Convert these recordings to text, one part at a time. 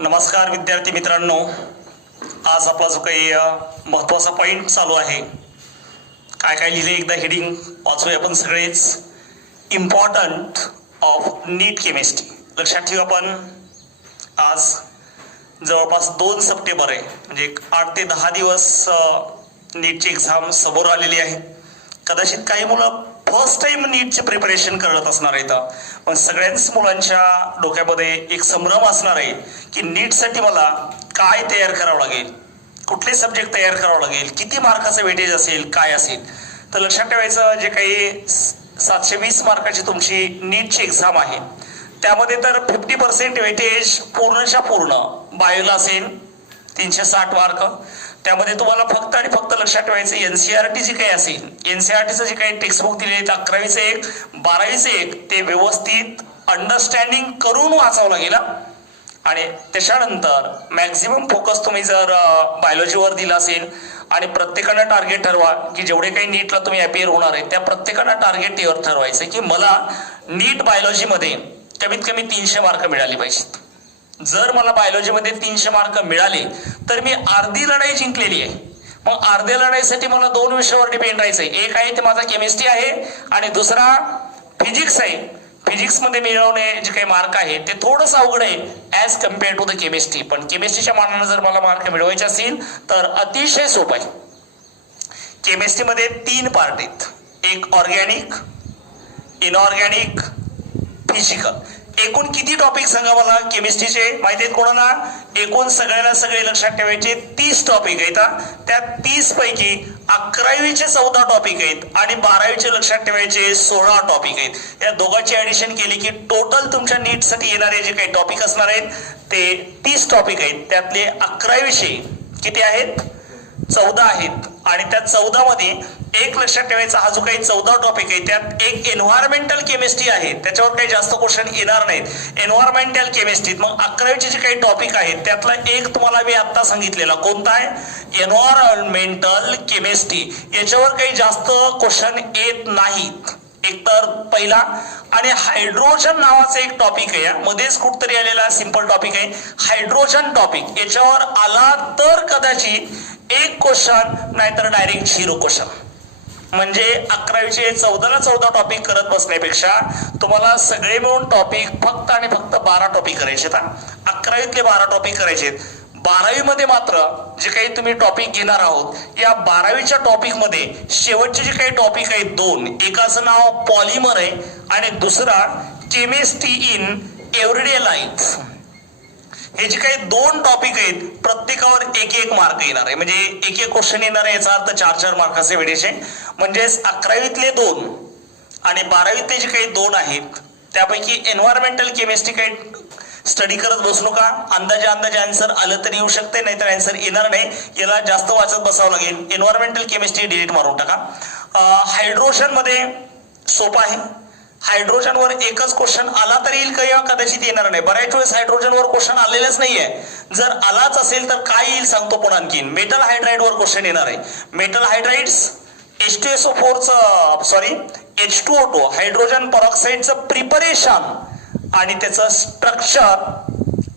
नमस्कार विद्यार्थी मित्रांनो, आज आपला जो काही महत्त्वाचा पॉईंट चालू आहे, काय काय लिहिले एकदा हेडिंग वाचूया आपण सगळेच. Important of NEET chemistry. लक्षात ठेवू आपण, आज जवळपास 2 सप्टेंबर आहे, म्हणजे 8 ते 10 दिवस नीटची एक्झाम समोर आलेली आहे. कदाचित काही मुलं फर्स्ट टाइम नीटचे प्रिपरेशन करत असणार आहेत, पण सगळ्याच मुलांच्या डोक्यामध्ये एक संभ्रम असणार आहे की नीटसाठी मला काय तयार करावं लागेल, कुठले सब्जेक्ट तयार करावं लागेल, किती मार्काचं वेटेज असेल, काय असेल. तर लक्षात ठेवायचं, जे काही 720 मार्काची तुमची नीटची एक्झाम आहे, त्यामध्ये तर 50% वेटेज पूर्णच्या पूर्ण बायोला असेल, 360 मार्क. त्यामध्ये तुम्हाला फक्त आणि फक्त लक्षात ठेवायचं, एनसीईआरटी जी काही असेल, एनसीईआरटीचं जे काही टेक्स्टबुक दिले आहेत, 11वीचं 1, 12वीचं 1, ते व्यवस्थित अंडरस्टँडिंग करून वाचावं लागेल. आणि त्याच्यानंतर मॅक्झिमम फोकस तुम्ही जर बायोलॉजीवर दिला असेल, आणि प्रत्येकानं टार्गेट ठरवा की जेवढे काही नीटला तुम्ही अपियर होणार आहे त्या प्रत्येकानं टार्गेट ठरवायचं की मला नीट बायोलॉजीमध्ये कमीत कमी 300 मार्क मिळाले पाहिजेत. जर मला बायोलॉजीमध्ये 300 मार्क मिळाले तर मी अर्धी लढाई जिंकलेली आहे. मग अर्ध्या लढाईसाठी मला 2 विषयावर डिपेंड राहायचंय. एक आहे ते माझा केमिस्ट्री आहे आणि दुसरा फिजिक्स आहे. फिजिक्समध्ये मिळवणे जे काही मार्क आहे ते थोडंसं अवघड आहे as compare to the chemistry, पण केमिस्ट्रीच्या मानाने जर मला मार्क मिळवायचे असतील तर अतिशय सोपं आहे. केमिस्ट्रीमध्ये 3 पार्ट आहेत, एक ऑर्गॅनिक, इनऑर्गॅनिक, फिजिकल. एकूण किती टॉपिक सांगा मला केमिस्ट्रीचे माहिती आहेत कोणाला? एकूण सगळे लक्षात ठेवायचे 30 टॉपिक आहेत. त्या 30 पैकी 11वीचे 14 टॉपिक आहेत आणि 12वीचे लक्षात ठेवायचे 16 टॉपिक आहेत. या दोघांची ऍडिशन केली की टोटल तुमच्या नीटसाठी येणारे जे काही टॉपिक असणार आहेत ते 30 टॉपिक आहेत. त्यातले 11वीचे किती आहेत? 14 आहेत. आणि त्या 14 मध्ये एक लक्षात ठेवायचा, हा जो काही 14 टॉपिक आहे त्यात एक एन्व्हायरमेंटल केमिस्ट्री आहे, त्याच्यावर काही जास्त क्वेश्चन येणार नाहीत एन्व्हायरमेंटल केमिस्ट्रीत. मग 11वीचे जे काही टॉपिक आहेत त्यातला एक तुम्हाला मी आता सांगितलेला कोणता आहे? Environmental chemistry. याच्यावर काही जास्त क्वेश्चन येत नाहीत. एक तर पहिला. आणि हायड्रोजन नावाचा एक टॉपिक आहे, मध्येच कुठतरी आलेला सिंपल टॉपिक आहे हायड्रोजन टॉपिक. याच्यावर आला तर कदाचित एक क्वेश्चन, नाहीतर डायरेक्ट 0 क्वेश्चन. म्हणजे 11वीचे 14ला 14 टॉपिक करत बसण्यापेक्षा तुम्हाला सगळे मिळून टॉपिक फक्त आणि फक्त 12 टॉपिक करायचे. 11वीतले 12 टॉपिक करायचे. 12वीमध्ये मात्र जे काही तुम्ही टॉपिक घेणार आहोत, या 12वीच्या टॉपिक मध्ये शेवटचे जे काही टॉपिक आहेत 2, एकाचं नाव पॉलिमर आहे आणि दुसरा केमिस्ट्री इन एव्हरीडे लाईफ. हे जे काही 2 टॉपिक आहेत प्रत्येकावर 1-1 मार्क येणार आहे, म्हणजे 1-1 क्वेश्चन येणार आहे. याचा अर्थ 4-4 मार्काचे वेटेज आहे. म्हणजेच 11वीतले 2 आणि 12वीतले जे काही 2 आहेत त्यापैकी एन्व्हायरमेंटल केमिस्ट्री काही स्टडी करत बसू नका. अंदाजे आन्सर आलं तरी येऊ शकते, नाहीतर आन्सर येणार नाही. याला जास्त वाचत बसावं लागेल. एन्व्हायरमेंटल केमिस्ट्री डिलीट मारून टाका. हायड्रोजन मध्ये सोपं आहे. हायड्रोजनवर एकच क्वेश्चन आला तरी येईल किंवा कदाचित येणार नाही. बऱ्याच वेळेस हायड्रोजनवर क्वेश्चन आलेलाच नाहीये. जर आलाच असेल तर काय येईल सांगतो पण आणखीन. मेटल हायड्राइडवर क्वेश्चन येणार आहे. मेटल हायड्राइड्स, H2O2 हायड्रोजन परऑक्साईडचं प्रिपरेशन आणि त्याचं स्ट्रक्चर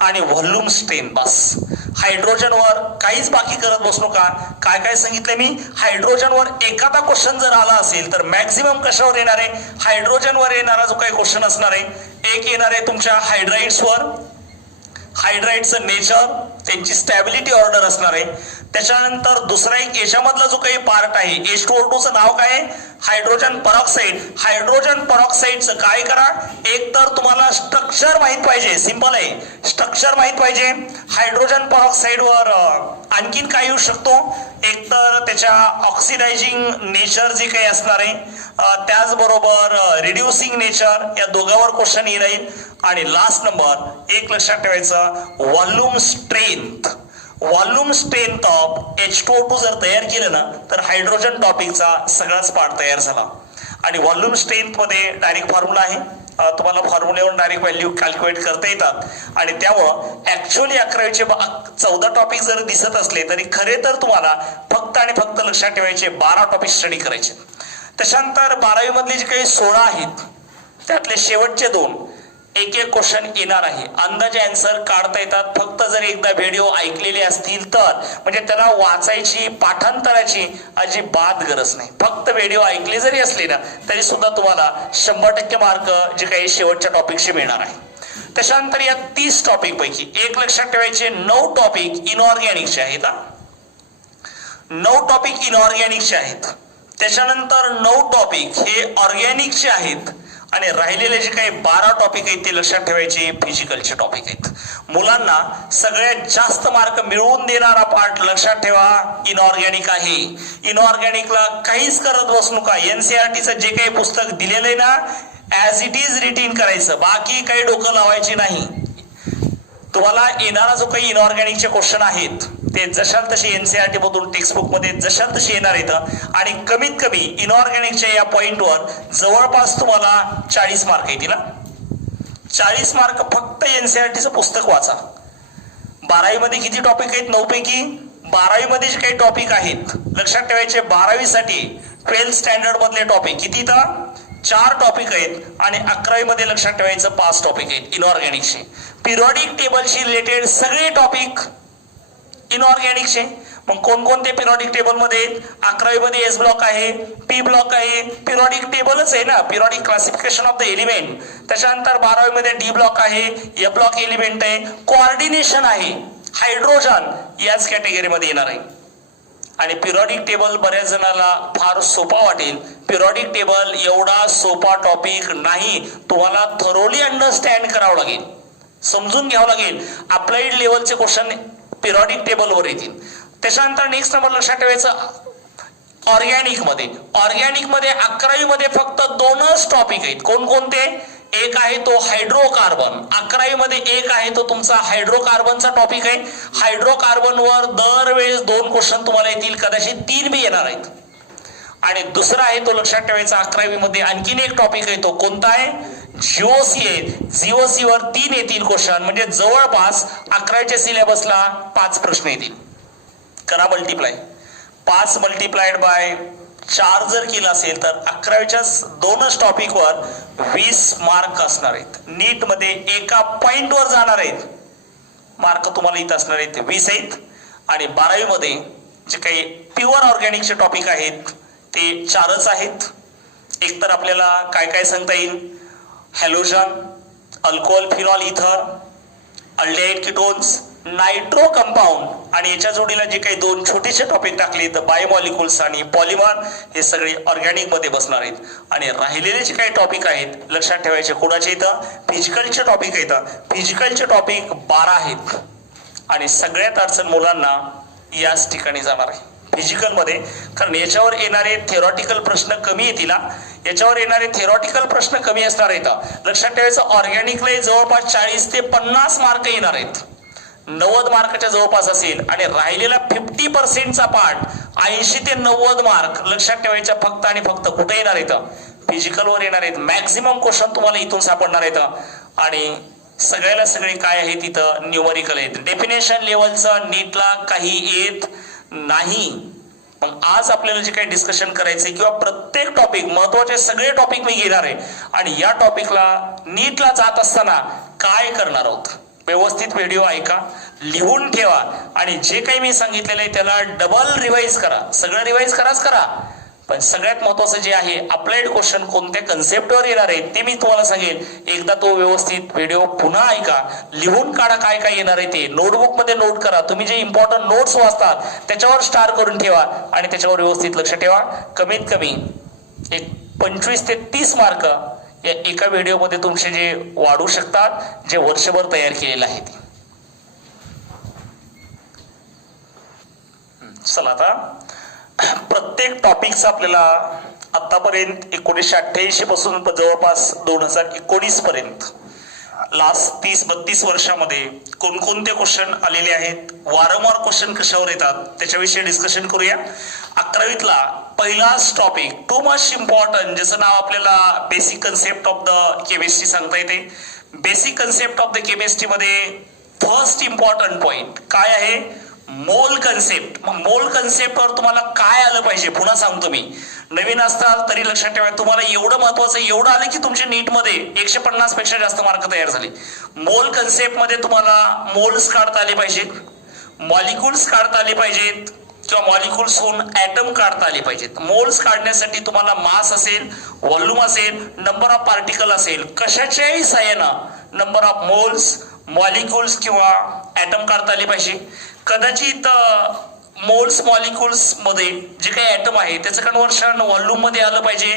आणि व्हॉल्यूम स्ट्रेन. बस हायड्रोजनवर काहीच बाकी करत बसू नका. काय काय सांगितलंय मी? हायड्रोजनवर एखादा क्वेश्चन जर आला असेल तर मॅक्झिमम कशावर येणार आहे? हायड्रोजनवर येणारा जो काही क्वेश्चन असणार आहे, एक येणार आहे तुमच्या हायड्राइड्सवर. हायड्राइडचं नेचर, त्यांची स्टॅबिलिटी ऑर्डर असणार आहे. त्याच्यानंतर दुसरा एक याच्यामधला जो काही पार्ट आहे H2O2चं नाव काय? हायड्रोजन परऑक्साईड. हायड्रोजन परऑक्साईडचं काय करा, एक तर तुम्हाला स्ट्रक्चर माहित पाहिजे, सिंपल आहे, स्ट्रक्चर माहित पाहिजे. हायड्रोजन परऑक्साईडवर आणखीन काय येऊ शकतो? एक तर त्याच्या ऑक्सिडायझिंग नेचर जे काही असणार आहे, त्याचबरोबर रिड्युसिंग नेचर, या दोघांवर क्वेश्चन येईल. आणि लास्ट नंबर एक लक्षात ठेवायचं, volume strength. Volume strength of H2O2 जर तयार केलं ना तर हायड्रोजन टॉपिकचा सगळाच पार्ट तयार झाला. आणि व्हॉल्यूम स्ट्रेंथ मध्ये डायरेक्ट फॉर्म्युला आहे, तुम्हाला फॉर्म्युलेवर डायरेक्ट व्हॅल्यू कॅल्क्युलेट करता येतात. आणि त्यामुळं ऍक्च्युअली 11वीचे 14 टॉपिक जर दिसत असले तरी खरे तर तुम्हाला फक्त आणि फक्त लक्षात ठेवायचे 12 टॉपिक स्टडी करायचे. त्याच्यानंतर 12वी मधले जे काही 16 आहेत त्यातले शेवटचे 2, एक एक क्वेश्चन येणार आहे. अंदाजे आन्सर काढता येतात फक्त जर एकदा व्हिडिओ ऐकलेले असतील तर. म्हणजे त्याला वाचायची पाठांतराची अजिबात गरज नाही. फक्त व्हिडिओ ऐकले जरी असले ना तरी सुद्धा तुम्हाला 100% मार्क जे काही शेवटच्या टॉपिकचे मिळणार आहे. त्याच्यानंतर या 30 टॉपिक पैकी एक लक्षात ठेवायचे 9 टॉपिक इनऑर्गॅनिकचे आहेत. 9 टॉपिक इनऑर्गॅनिकचे आहेत. त्याच्यानंतर 9 टॉपिक हे ऑर्गॅनिकचे आहेत आणि राहिलेले जे काही 12 टॉपिक आहेत ते लक्षात ठेवायचे फिजिकलचे टॉपिक आहेत. मुलांना सगळ्यात जास्त मार्क मिळवून देणारा पार्ट लक्षात ठेवा इनऑर्गॅनिक आहे. इनऑर्गॅनिकला काहीच करत बसू नका. एनसीईआरटीचं जे काही पुस्तक दिलेलं आहे ना ऍज इट इज रिटीन करायचं, बाकी काही डोकं लावायचे नाही. तुम्हाला येणारा जो काही इनऑर्गॅनिकचे क्वेश्चन आहेत ते जशाल तसे एनसीईआरटी मधून टेक्स्टबुक मध्ये जशाल तसे येणार आहेत आणि कमीत कमी इनऑर्गॅनिकच्या या पॉइंटवर जवळपास तुम्हाला 40 मार्क येतील. 40 मार्क फक्त एनसीईआरटीचं पुस्तक वाचा. 12वी मध्ये किती टॉपिक आहेत? 9 पैकी 12वी मध्ये जे काही टॉपिक आहेत लक्षात ठेवायचे. 12वी साठी 12th स्टँडर्ड मधले टॉपिक किती? तर 4 टॉपिक आहेत आणि 11वी मध्ये लक्षात ठेवायचं 5 टॉपिक आहेत इनऑर्गॅनिकचे. पिरियॉडिक टेबलशी रिलेटेड सगळे टॉपिक इनऑर्गॅनिकचे. मग कोणकोणते पिरियॉडिक टेबल मध्ये आहेत? 11वी मध्ये एस ब्लॉक आहे, पी ब्लॉक आहे, पिरियॉडिक टेबलच आहे ना, periodic classification of the element. त्याच्यानंतर 12वी मध्ये डी ब्लॉक आहे, ए ब्लॉक एलिमेंट आहे, कोऑर्डिनेशन आहे, हायड्रोजन याच कॅटेगरीमध्ये येणार आहे. आणि पिरियॉडिक टेबल बऱ्याच जणांना फार सोपा वाटेल. पिरियॉडिक टेबल एवढा सोपा टॉपिक नाही. तुम्हाला थरोली अंडरस्टँड करावं लागेल, समजून घ्यावं लागेल. अप्लाइड लेवलचे क्वेश्चन पिरियॉडिक टेबलवर येतील. त्याच्यानंतर नेक्स्ट नंबर लक्षात ठेवायचं ऑर्गॅनिक मध्ये. ऑर्गॅनिक मध्ये 11वी मध्ये फक्त 2च टॉपिक आहेत. कोणकोणते? एक आहे तो हायड्रोकार्बन. 11वी मध्ये एक आहे तो तुमचा हायड्रोकार्बनचा टॉपिक आहे. हायड्रोकार्बनवर दरवेळेस 2 क्वेश्चन तुम्हाला येतील, कदाचित 3 बी येणार आहेत. आणि दुसरा आहे तो लक्षात ठेवायचा 11वी मध्ये आणखीन एक टॉपिक आहे तो कोणता आहे? जीओसी आहे. जीओसी वर 3 येतील क्वेश्चन. म्हणजे जवळपास 11वीच्या सिलेबसला 5 प्रश्न येतील. करा मल्टिप्लाय. 5 मल्टिप्लाइड बाय 4 जर केलं असेल तर 11वीच्या 2च टॉपिकवर 20 मार्क असणार आहेत. नीट मध्ये एका पॉइंटवर जाणार आहेत मार्क तुम्हाला इथं असणार आहेत 20 आहेत. आणि 12वी मध्ये जे काही प्युअर ऑर्गॅनिकचे टॉपिक आहेत ते 4च आहेत. एक तर आपल्याला काय काय सांगता येईल? हॅलोजन, अल्कोहोल, फिनॉल, इथर, अल्डेहाइड कीटोन्स, नायट्रो कंपाऊंड आणि याच्या जोडीला जे काही 2 छोटेसे टॉपिक टाकले तर बायोमॉलिक्युल्स आणि पॉलिमर हे सगळे ऑर्गॅनिक मध्ये बसणार आहेत. आणि राहिलेले जे काही टॉपिक आहेत लक्षात ठेवायचे कोणाचे? इथं फिजिकलचे टॉपिक आहेत. फिजिकलचे टॉपिक 12 आहेत आणि सगळ्यात अडचण मुलांना याच ठिकाणी जाणार आहे फिजिकल मध्ये. कारण याच्यावर येणारे थेरॉटिकल प्रश्न कमी येतील. याच्यावर येणारे थेरॉटिकल प्रश्न कमी असणार आहेत. लक्षात ठेवायचं ऑर्गॅनिकला जवळपास 40 ते 50 मार्क येणार आहेत. 90 मार्काच्या जवळपास असेल आणि राहिलेला 50%चा पार्ट 80 ते 90 मार्क लक्षात ठेवायच्या फक्त आणि फक्त कुठे येणार आहेत? फिजिकलवर येणार आहेत. मॅक्झिमम क्वेश्चन तुम्हाला इथून सापडणार आहेत. आणि सगळ्याला सगळे काय आहेत इथं? न्यूमरिकल आहेत. डेफिनेशन लेवलचं नीटला काही येत नाही. मग आज आपल्याला जे काही डिस्कशन करायचंय किंवा प्रत्येक टॉपिक महत्वाचे सगळे टॉपिक मी घेणार आहे आणि या टॉपिकला नीटला जात असताना काय करणार आहोत व्यवस्थित व्हिडिओ ऐका, लिहून ठेवा आणि जे काही मी सांगितलेलं आहे त्याला डबल रिवाइज करा. सगळं रिवाइज करा. पण सगळ्यात महत्वाचं जे आहे अप्लाइड क्वेश्चन कोणत्या कन्सेप्टवर येणार आहे ते मी तुम्हाला सांगेन. एकदा तो व्यवस्थित व्हिडिओ पुन्हा ऐका, लिहून काढा काय काय येणार आहे ते, नोटबुक मध्ये नोट करा. तुम्ही जे इम्पॉर्टंट नोट्स वाचतात त्याच्यावर स्टार करून ठेवा आणि त्याच्यावर व्यवस्थित लक्ष ठेवा. कमीत कमी एक 25 ते 30 मार्क या एका व्हिडिओमध्ये तुमचे जे वाढू शकतात, जे वर्षभर तयार केलेलं आहे ते. चला आता प्रत्येक टॉपिकचा आपल्याला आतापर्यंत 1988 पासून जवळपास 2019 पर्यंत लास्ट 30-32 वर्षामध्ये कोणकोणते क्वेश्चन आलेले आहेत, वारंवार क्वेश्चन कशावर येतात त्याच्याविषयी डिस्कशन करूया. 11वीतला पहिलाच टॉपिक टू मच इम्पॉर्टंट, ज्याचं नाव आपल्याला basic concept of the chemistry सांगता येते. Basic concept of the chemistry मध्ये फर्स्ट इम्पॉर्टंट पॉइंट काय आहे? मोल कन्सेप्ट. मग मोल कन्सेप्टवर तुम्हाला काय आलं पाहिजे पुन्हा सांगतो मी. नवीन असताल तरी लक्षात ठेवा, तुम्हाला एवढं महत्वाचं एवढं आलं की तुमच्या नीटमध्ये 150 पेक्षा जास्त मार्क तयार झाले. मोल कन्सेप्ट मध्ये तुम्हाला मोल्स काढता आले पाहिजेत, मॉलिक्युल्स काढता आले पाहिजेत किंवा मॉलिक्युल्सहून ऍटम काढता आले पाहिजेत. मोल्स काढण्यासाठी तुम्हाला मास असेल, व्हॉल्यूम असेल, नंबर ऑफ पार्टिकल असेल, कशाच्याही साह्यानं नंबर ऑफ मोल्स, मॉलिक्युल्स किंवा ऍटम काढता आले पाहिजे. कदाचित मोल्स मॉलिक्युल्स मध्ये जे काही ऍटम आहे त्याचं कन्व्हर्शन व्हॉल्यूम मध्ये आलं पाहिजे.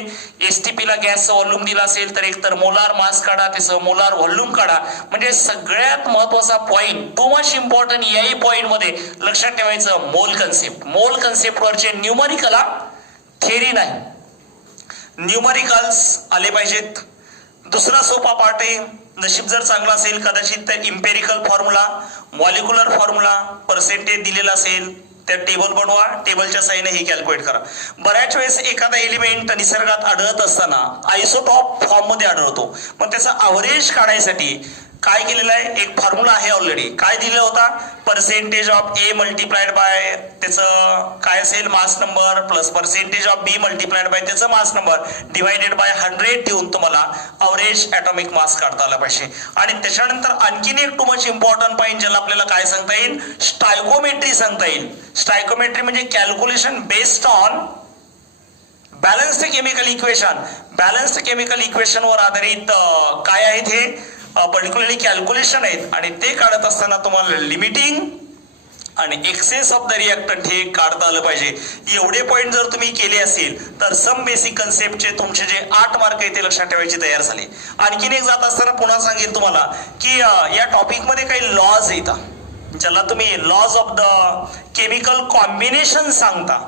एसटीपी ला गॅसचं व्हॉल्यूम दिला असेल तर एकतर मोलार मास काढा, त्याचं मोलार व्हॉल्यूम काढा. म्हणजे सगळ्यात महत्वाचा पॉइंट, टू मच इम्पॉर्टंट, याही पॉइंट मध्ये लक्षात ठेवायचं मोल कन्सेप्ट. मोल कन्सेप्ट वरचे न्यूमरिकल, थेरी नाही, न्यूमरिकल्स आले पाहिजेत. दुसरा सोपा पार्ट आहे, नशीब जर चांगला असेल कदाचित तर empirical formula, molecular formula, percentage दिलेला असेल त्या टेबल बनवा, टेबलच्या साहाय्याने हे कॅल्क्युलेट करा. बऱ्याच वेळेस एखादा एलिमेंट निसर्गात आढळत असताना आयसोटॉप फॉर्म मध्ये आढळतो. मग त्याचा अव्हरेज काढायसाठी काय केलेलं आहे, एक फॉर्म्युला आहे ऑलरेडी. काय दिलेला होता, percentage of A multiplied by त्याचं काय असेल mass number plus percentage of B multiplied by त्याचं मास नंबर डिवायडेड बाय 100 ठेवून तुम्हाला अव्हरेज ॲटॉमिक मास काढता आला पाहिजे. आणि त्याच्यानंतर आणखीन एक टू मच इम्पॉर्टंट पॉईंट ज्याला आपल्याला काय सांगता येईल, स्टायकोमेट्री सांगता येईल. स्टायकोमेट्री म्हणजे calculation based on balanced chemical equation. Balanced chemical equation वर आधारित काय आहेत हे पर्टिक्युलरली कॅल्क्युलेशन आहेत. आणि ते काढत असताना तुम्हाला लिमिटिंग आणि एक्सेस ऑफ द रिएक्टंट हे काढता आलं पाहिजे. एवढे पॉईंट जर तुम्ही केले असेल तर सम बेसिक कन्सेप्टचे तुमचे जे 8 मार्क आहेत ते लक्षात ठेवायचे तयार झाले. आणखीन एक जात असताना पुन्हा सांगेल तुम्हाला की या टॉपिक मध्ये काही लॉज येतात ज्याला तुम्ही laws of the chemical combination सांगता.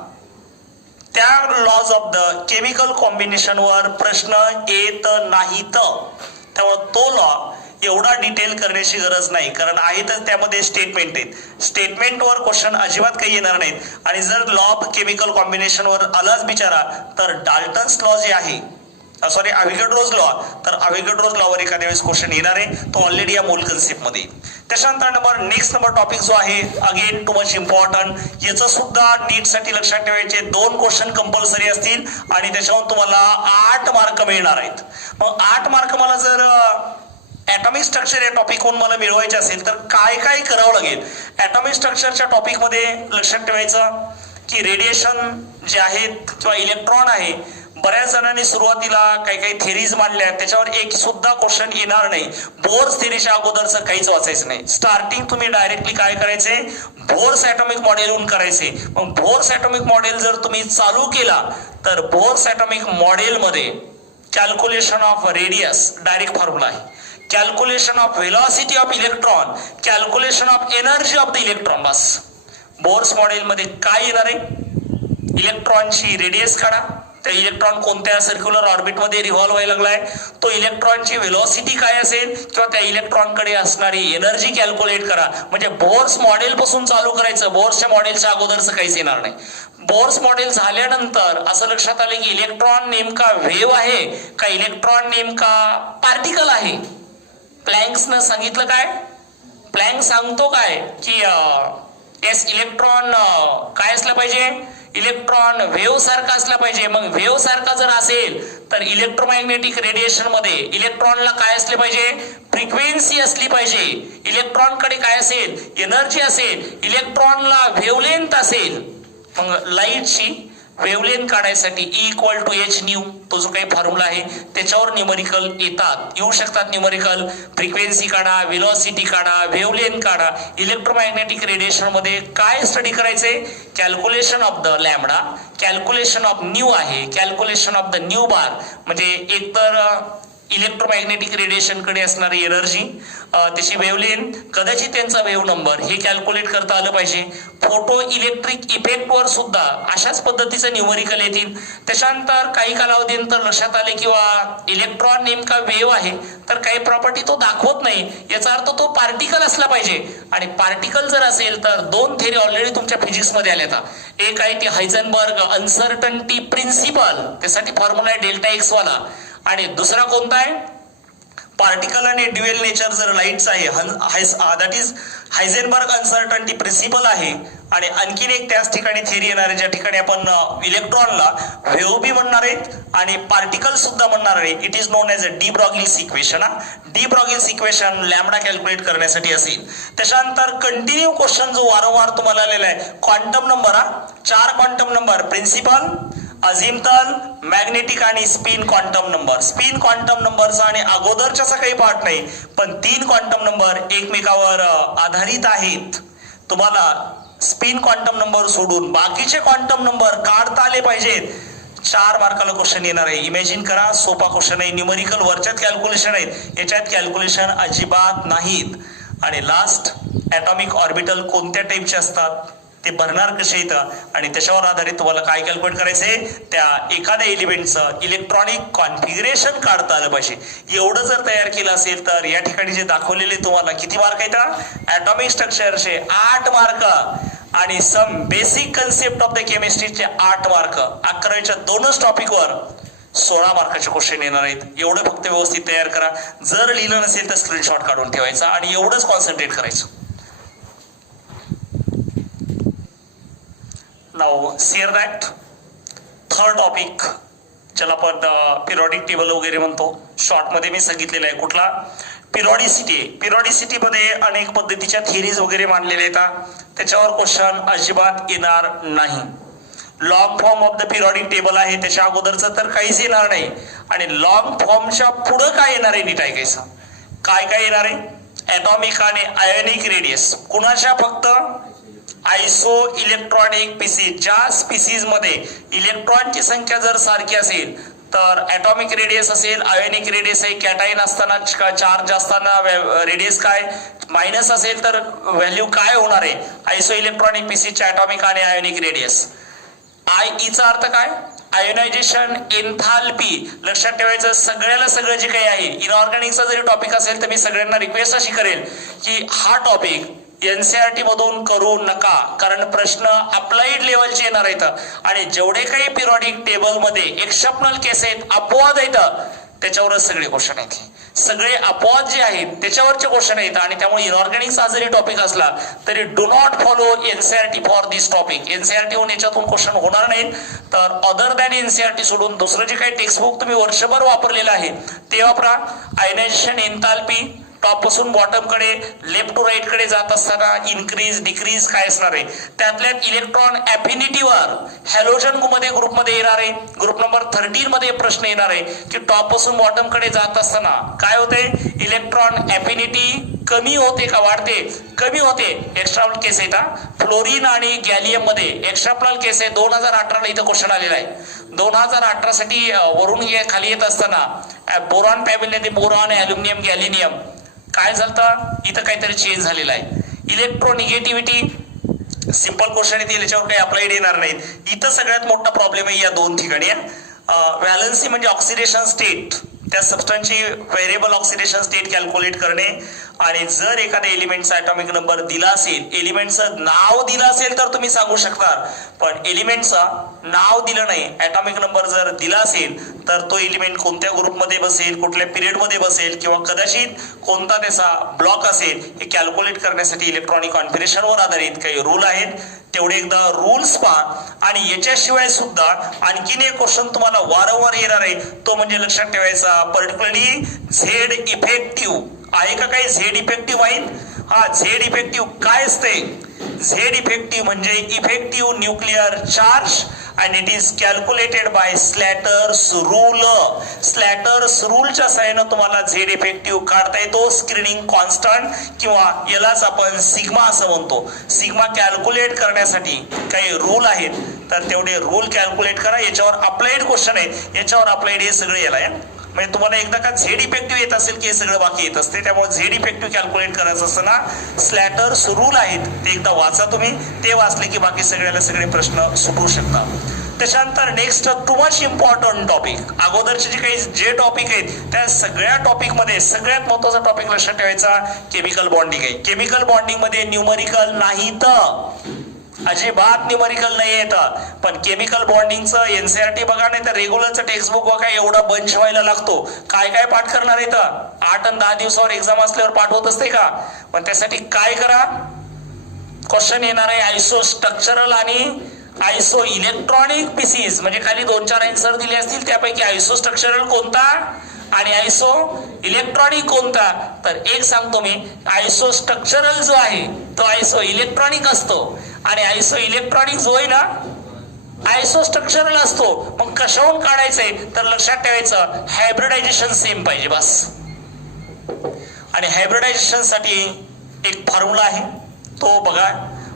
त्या laws of the chemical combination वर प्रश्न येत नाहीत. त्यामुळे तो लॉ एवढा डिटेल करण्याची गरज नाही, कारण आहेतच त्यामध्ये स्टेटमेंट आहेत. स्टेटमेंटवर क्वेश्चन अजिबात काही येणार नाहीत. आणि जर लॉ ऑफ केमिकल कॉम्बिनेशनवर आलाच बिचारा तर डाल्टन्स लॉ जे आहे, सॉरी अव्होगाड्रोज लॉ, तर अव्होगाड्रोज लॉवर एखाद्या वेळेस क्वेश्चन येणार आहे. तो ऑलरेडी या मोल कन्सेप्ट मध्ये. त्याच्यानंतर नेक्स्ट नंबर टॉपिक जो आहे अगेन टू मच इम्पॉर्टंट, याचं सुद्धा नीट साठी लक्षात ठेवायचे 2 क्वेश्चन कंपल्सरी असतील आणि त्याच्यावर तुम्हाला 8 मार्क मिळणार आहेत. मग 8 मार्क मला जर ॲटॉमिक स्ट्रक्चर या टॉपिकवरून मला मिळवायचे असेल तर काय काय करावं लागेल. ॲटॉमिक स्ट्रक्चरच्या टॉपिक मध्ये लक्षात ठेवायचं की रेडिएशन जे आहेत किंवा इलेक्ट्रॉन आहे, बऱ्याच जणांनी सुरुवातीला काही काही थेरीज मांडल्या, त्याच्यावर एक सुद्धा क्वेश्चन येणार नाही. बोर्स थेरीच्या अगोदरचं काहीच वाचायचं नाही. स्टार्टिंग तुम्ही डायरेक्टली काय करायचे, बोर्स ॲटॉमिक मॉडेलहून करायचे. मग बोर्स ॲटॉमिक मॉडेल जर तुम्ही चालू केला तर बोर्स ॲटॉमिक मॉडेलमध्ये calculation of radius direct formula आहे, calculation of velocity of electron, calculation of energy of the electron. बस बोर्स मॉडेलमध्ये काय येणार आहे, इलेक्ट्रॉनची रेडियस काढा, त्या इलेक्ट्रॉन कोणत्या सर्क्युलर ऑर्बिटमध्ये रिव्हॉल्व्ह व्हायला लागलाय, तो इलेक्ट्रॉनची व्हेलॉसिटी काय असेल किंवा त्या इलेक्ट्रॉनकडे असणारी एनर्जी कॅल्क्युलेट करा. म्हणजे बोर्स मॉडेल पासून चालू करायचं, बोर्सच्या मॉडेलच्या अगोदरचं काहीच येणार नाही. बोर्स मॉडेल झाल्यानंतर असं लक्षात आलं की इलेक्ट्रॉन नेमका वेव्ह आहे का इलेक्ट्रॉन नेमका पार्टिकल आहे. प्लँक्सनं सांगितलं काय, प्लँक सांगतो काय की एस इलेक्ट्रॉन काय असलं पाहिजे, इलेक्ट्रॉन वेव्ह सारखा असला पाहिजे. मग वेव्ह सारखा जर असेल तर इलेक्ट्रोमॅग्नेटिक रेडिएशन मध्ये इलेक्ट्रॉनला काय असले पाहिजे, फ्रिक्वेन्सी असली पाहिजे. इलेक्ट्रॉनकडे काय असेल, एनर्जी असेल, इलेक्ट्रॉनला वेव्हलेंथ असेल. मग लाईटची वेव्हलेंथ काढायसाठी E=h न्यू, तो जो काही फॉर्म्युला आहे त्याच्यावर न्यूमरिकल येऊ शकतात. न्यूमरिकल फ्रिक्वेन्सी काढा, व्हेलॉसिटी काढा, वेव्हलेंथ काढा. इलेक्ट्रोमॅग्नेटिक रेडिएशन मध्ये काय स्टडी करायचे, calculation of the lambda, calculation of new आहे, कॅल्क्युलेशन ऑफ द न्यू बार. म्हणजे एकतर इलेक्ट्रोमॅग्नेटिक रेडिएशन कडे असणारी एनर्जी, त्याची वेव्हलेंथ, कदाचित त्यांचा वेव्ह नंबर हे कॅल्क्युलेट करता आलं पाहिजे. फोटो इलेक्ट्रिक इफेक्ट वर सुद्धा अशाच पद्धतीचं न्यूमरिकल येतील. त्याच्यानंतर काही कालावधीनंतर लक्षात आले किंवा इलेक्ट्रॉन नेमका वेव्ह आहे तर काही प्रॉपर्टी तो दाखवत नाही, याचा अर्थ तो पार्टिकल असला पाहिजे. आणि पार्टिकल जर असेल तर 2 थेरी ऑलरेडी तुमच्या फिजिक्स मध्ये आल्या. एक आहे ती हायझनबर्ग अनसर्टन्टी प्रिन्सिपल, त्यासाठी फॉर्म्युला आहे डेल्टा एक्स वाला. आणि दुसरा कोणता आहे, पार्टिकल आणि ड्युएल नेचर जर लाईटचं आहे that is Heisenberg uncertainty principle आहे. आणि आणखीन एक त्याच ठिकाणी थेअरी येणार आहे ज्या ठिकाणी आपण इलेक्ट्रॉनला व्हेव बी म्हणणार आहेत आणि पार्टिकल सुद्धा म्हणणार आहे. It is known as a de Broglie's equation. De Broglie's equation lambda calculate करण्यासाठी असेल. त्याच्यानंतर कंटिन्यू क्वेश्चन जो वारंवार तुम्हाला आलेला आहे quantum number, 4 quantum number, principal, azimuthal, magnetic आणि spin quantum number. Spin quantum नंबरचा आणि अगोदरच्याचा काही पार्ट नाही, पण 3 क्वांटम नंबर एकमेकावर आधारित आहेत. तुम्हाला स्पिन क्वांटम नंबर सोडून बाकीचे क्वांटम नंबर काढता आले पाहिजेत. 4 मार्काला क्वेश्चन येणार आहे. इमॅजिन करा, सोपा क्वेश्चन आहे. न्यूमेरिकल वरच्यात कॅल्क्युलेशन आहेत, याच्यात कॅल्क्युलेशन अजिबात नाहीत. आणि लास्ट, ॲटॉमिक ऑर्बिटल कोणत्या टाईपचे असतात, ते भरणार कसे येतं आणि त्याच्यावर आधारित तुम्हाला काय कॅल्क्युलेट करायचंय, त्या एखाद्या एलिमेंटचं इलेक्ट्रॉनिक कॉन्फिगरेशन काढता आलं पाहिजे. एवढं जर तयार केलं असेल तर या ठिकाणी जे दाखवलेले तुम्हाला किती मार्क आहेत, ॲटॉमिक स्ट्रक्चरचे 8 मार्क आणि some basic concept of the केमिस्ट्रीचे 8 मार्क. 11वीच्या 2च टॉपिकवर 16 मार्काचे क्वेश्चन येणार आहेत. एवढं फक्त व्यवस्थित तयार करा. जर लिहिलं नसेल तर स्क्रीनशॉट काढून ठेवायचा आणि एवढंच कॉन्सन्ट्रेट करायचं. नाव सिअर दॅट थर्ड टॉपिक ज्याला आपण पिरियॉडिक टेबल वगैरे म्हणतो, शॉर्टमध्ये मी सांगितलेलं आहे. कुठला पिरियॉडिसिटी. पिरियॉडिसिटीमध्ये अनेक पद्धतीच्या थिअरीज वगैरे मांडलेल्या आहेत, त्याच्यावर क्वेश्चन अजिबात येणार नाही. Long form of the periodic table आहे, त्याच्या अगोदरचं तर काहीच येणार नाही. आणि लॉंग फॉर्मच्या पुढं काय येणार आहे नीट ऐकायचं. काय काय येणार आहे, ॲटॉमिक आणि आयोनिक रेडियस. कुणाच्या, फक्त आयसो इलेक्ट्रॉनिक पीसीज. ज्या स्पीसीज मध्ये इलेक्ट्रॉनची संख्या जर सारखी असेल तर ॲटॉमिक रेडियस असेल, आयोनिक रेडियस आहे. कॅटाईन असताना चार्ज असताना रेडियस काय, मायनस असेल तर व्हॅल्यू काय होणार आहे, आयसो इलेक्ट्रॉनिक पीसीजच्या ॲटॉमिक आणि आयोनिक रेडियस. चा अर्थ काय, आयोनायझेशन एन्थाल्पी. लक्षात ठेवायचं, सगळ्याला सगळं जे काही आहे. इनऑर्गॅनिकचा जरी टॉपिक असेल तर मी सगळ्यांना रिक्वेस्ट अशी करेल की हा टॉपिक एनसीआरटी मधून करू नका, कारण प्रश्न अप्लाइड लेवलचे येणार आहेत. आणि जेवढे काही पिरियॉडिक टेबल मध्ये एक्सेप्शनल केस आहेत, अपवाद आहेत, त्याच्यावरच सगळे क्वेश्चन आहेत. सगळे अपवाद जे आहेत त्याच्यावरचे क्वेश्चन आहेत. आणि त्यामुळे इनऑर्गॅनिकचा जरी टॉपिक असला तरी do not follow NCERT for this topic. NCERT होऊन याच्यातून क्वेश्चन होणार नाहीत. तर अदर दॅन एनसीआरटी सोडून दुसरं जे काही टेक्स्टबुक तुम्ही वर्षभर वापरलेलं आहे ते वापरा. आयोनायझेशन एन्थाल्पी टॉप पासून बॉटम कडे, लेफ्ट टू राईट कडे जात असताना इन्क्रीज डिक्रीज काय असणार आहे. त्यातल्यात इलेक्ट्रॉन ॲफिनिटीवर हॅलोजन मध्ये ग्रुपमध्ये येणार आहे. ग्रुप नंबर 13 मध्ये प्रश्न येणार आहे की टॉप पासून बॉटम कडे जात असताना काय होते, इलेक्ट्रॉन ॲफिनिटी कमी होते का वाढते, कमी होते. एक्स्ट्रापल केस आहे. फ्लोरीन आणि गॅलियम मध्ये एक्स्ट्रापल केस आहे. 2018 ला इथं क्वेश्चन आलेला आहे. 2018 साठी वरून खाली येत असताना बोरॉन फॅमिली, बोरॉन, अल्युमिनियम, गॅलिनियम काय झालं, इथं काहीतरी चेंज झालेला आहे. इलेक्ट्रोनिगेटिव्हिटी सिंपल क्वेश्चन येतील, याच्यावर काही अप्लाइड येणार नाहीत. इथं सगळ्यात मोठा प्रॉब्लेम आहे या 2 ठिकाणी. व्हॅलन्सी म्हणजे ऑक्सिडेशन स्टेट, त्या सबस्टन्सची व्हेरिएबल ऑक्सिडेशन स्टेट कॅल्क्युलेट करणे. आणि जर एखाद्या एलिमेंटचा ॲटॉमिक नंबर दिला असेल, एलिमेंटचं नाव दिलं असेल तर तुम्ही सांगू शकता, पण एलिमेंटचं नाव दिलं नाही, ॲटॉमिक नंबर जर दिला असेल तर तो एलिमेंट कोणत्या ग्रुपमध्ये बसेल, कुठल्या पिरियडमध्ये बसेल किंवा कदाचित कोणता त्याचा ब्लॉक असेल, हे कॅल्क्युलेट करण्यासाठी इलेक्ट्रॉनिक कॉन्फिगरेशनवर आधारित काही रूल आहेत. तेवढे एकदा रूल्स पहा. आणि याच्याशिवाय सुद्धा आणखीन एक क्वेश्चन तुम्हाला वारंवार येणार आहे, तो म्हणजे लक्षात ठेवायचा, पर्टिक्युलरली झेड इफेक्टिव्ह आहे का, काही झेड इफेक्टिव्ह आहेत. हा, झेड इफेक्टिव्ह काय असते, झेड इफेक्टिव्ह म्हणजे effective nuclear charge and it is calculated by Slatter's rule. Slatter's रूलच्या साहाय्याने तुम्हाला झेड इफेक्टिव्ह काढता येतो. स्क्रीनिंग कॉन्स्टंट किंवा यालाच आपण सिग्मा असं म्हणतो. सिग्मा कॅल्क्युलेट करण्यासाठी काही रूल आहेत, तर तेवढे रूल कॅल्क्युलेट करा. याच्यावर अप्लाइड क्वेश्चन आहेत, याच्यावर अप्लाइड हे सगळे याला म्हणजे तुम्हाला एकदा का झेड इफेक्टिव्ह येत असेल की हे सगळं बाकी येत असते. त्यामुळे झेड इफेक्टिव्ह कॅल्क्युलेट करायचं असताना स्लॅटर्स रूल आहेत, ते एकदा वाचा तुम्ही. ते वाचले की बाकी सगळ्याला सगळे प्रश्न सुटू शकतात. त्याच्यानंतर next to much important topic, अगोदरचे जे काही जे टॉपिक आहेत त्या सगळ्या टॉपिक मध्ये सगळ्यात महत्वाचा टॉपिक लक्षात ठेवायचा केमिकल बॉन्डिंग आहे. केमिकल बॉन्डिंग मध्ये न्यूमरिकल नाही तर अजिबात न्यूमरिकल नाही येतं. पण केमिकल बॉन्डिंगचं एनसीआरटी बघा, नाही तर रेग्युलरचं टेक्स्टबुक बघा, एवढा बंच व्हायला लागतो. काय काय पाठ करणार येतं? 8 आणि 10 दिवसावर एक्झाम असल्यावर पाठ होत असते का? पण त्यासाठी काय करा, क्वेश्चन येणार आहे आयसो स्ट्रक्चरल आणि आयसो इलेक्ट्रॉनिक पीसीस, म्हणजे खाली 2-4 आन्सर दिले असतील, त्यापैकी आयसो स्ट्रक्चरल कोणता आणि आयसो इलेक्ट्रॉनिक कोणता. तर एक सांगतो मी, आयसो स्ट्रक्चरल जो आहे तो आयसो इलेक्ट्रॉनिक असतो आणि आयसो इलेक्ट्रॉनिक जो आहे ना आयसो स्ट्रक्चरल असतो. मग कशाहून काढायचंय तर लक्षात ठेवायचं, हायब्रिडायझेशन सेम पाहिजे बस. आणि हायब्रिडायझेशन साठी एक फॉर्म्युला आहे, तो बघा,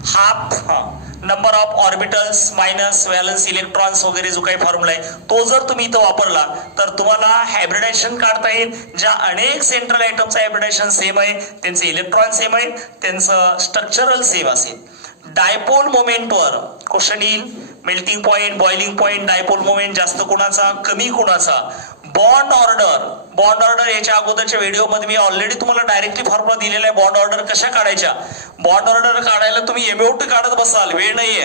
half number of orbitals minus valence electrons वगैरे जो काही फॉर्म्युला आहे तो जर तुम्ही इथं वापरला तर तुम्हाला हायब्रिडायझेशन काढता येईल. ज्या अनेक सेंट्रल आयटमचं हायब्रिडायझेशन सेम आहे, त्यांचे इलेक्ट्रॉन सेम आहे, त्यांचं स्ट्रक्चरल सेम असेल. डायपोल मोमेंटवर क्वेश्चन येईल, melting point, boiling point, dipole moment जास्त कोणाचा कमी कोणाचा. बॉन्ड ऑर्डर याच्या अगोदरच्या व्हिडिओमध्ये मी ऑलरेडी तुम्हाला डायरेक्टली फॉर्म्युला दिलेला आहे बॉन्ड ऑर्डर कशा काढायच्या. बॉन्ड ऑर्डर काढायला तुम्ही एमओटी काढत बसाल, वेळ नाहीये.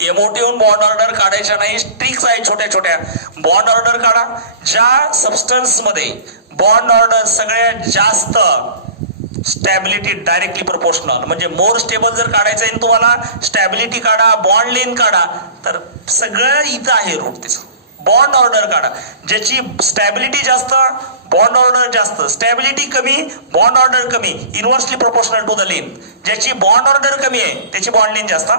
एमओटीहून बॉन्ड ऑर्डर काढायच्या नाही, ट्रिक्स आहे छोट्या छोट्या. बॉन्ड ऑर्डर काढा, ज्या सबस्टन्स मध्ये बॉन्ड ऑर्डर सगळ्यात जास्त स्टॅबिलिटी डायरेक्टली प्रोपोर्शनल, म्हणजे मोर स्टेबल जर काढायचं आहे तुम्हाला, स्टॅबिलिटी काढा, बॉन्ड लेन काढा, तर सगळं इथं आहे रूट त्याचं. बॉन्ड ऑर्डर काढा, ज्याची स्टॅबिलिटी जास्त बॉन्ड ऑर्डर जास्त, स्टॅबिलिटी कमी बॉन्ड ऑर्डर कमी, inversely proportional to the length. ज्याची बॉन्ड ऑर्डर कमी आहे त्याची बॉन्ड लेन जास्त.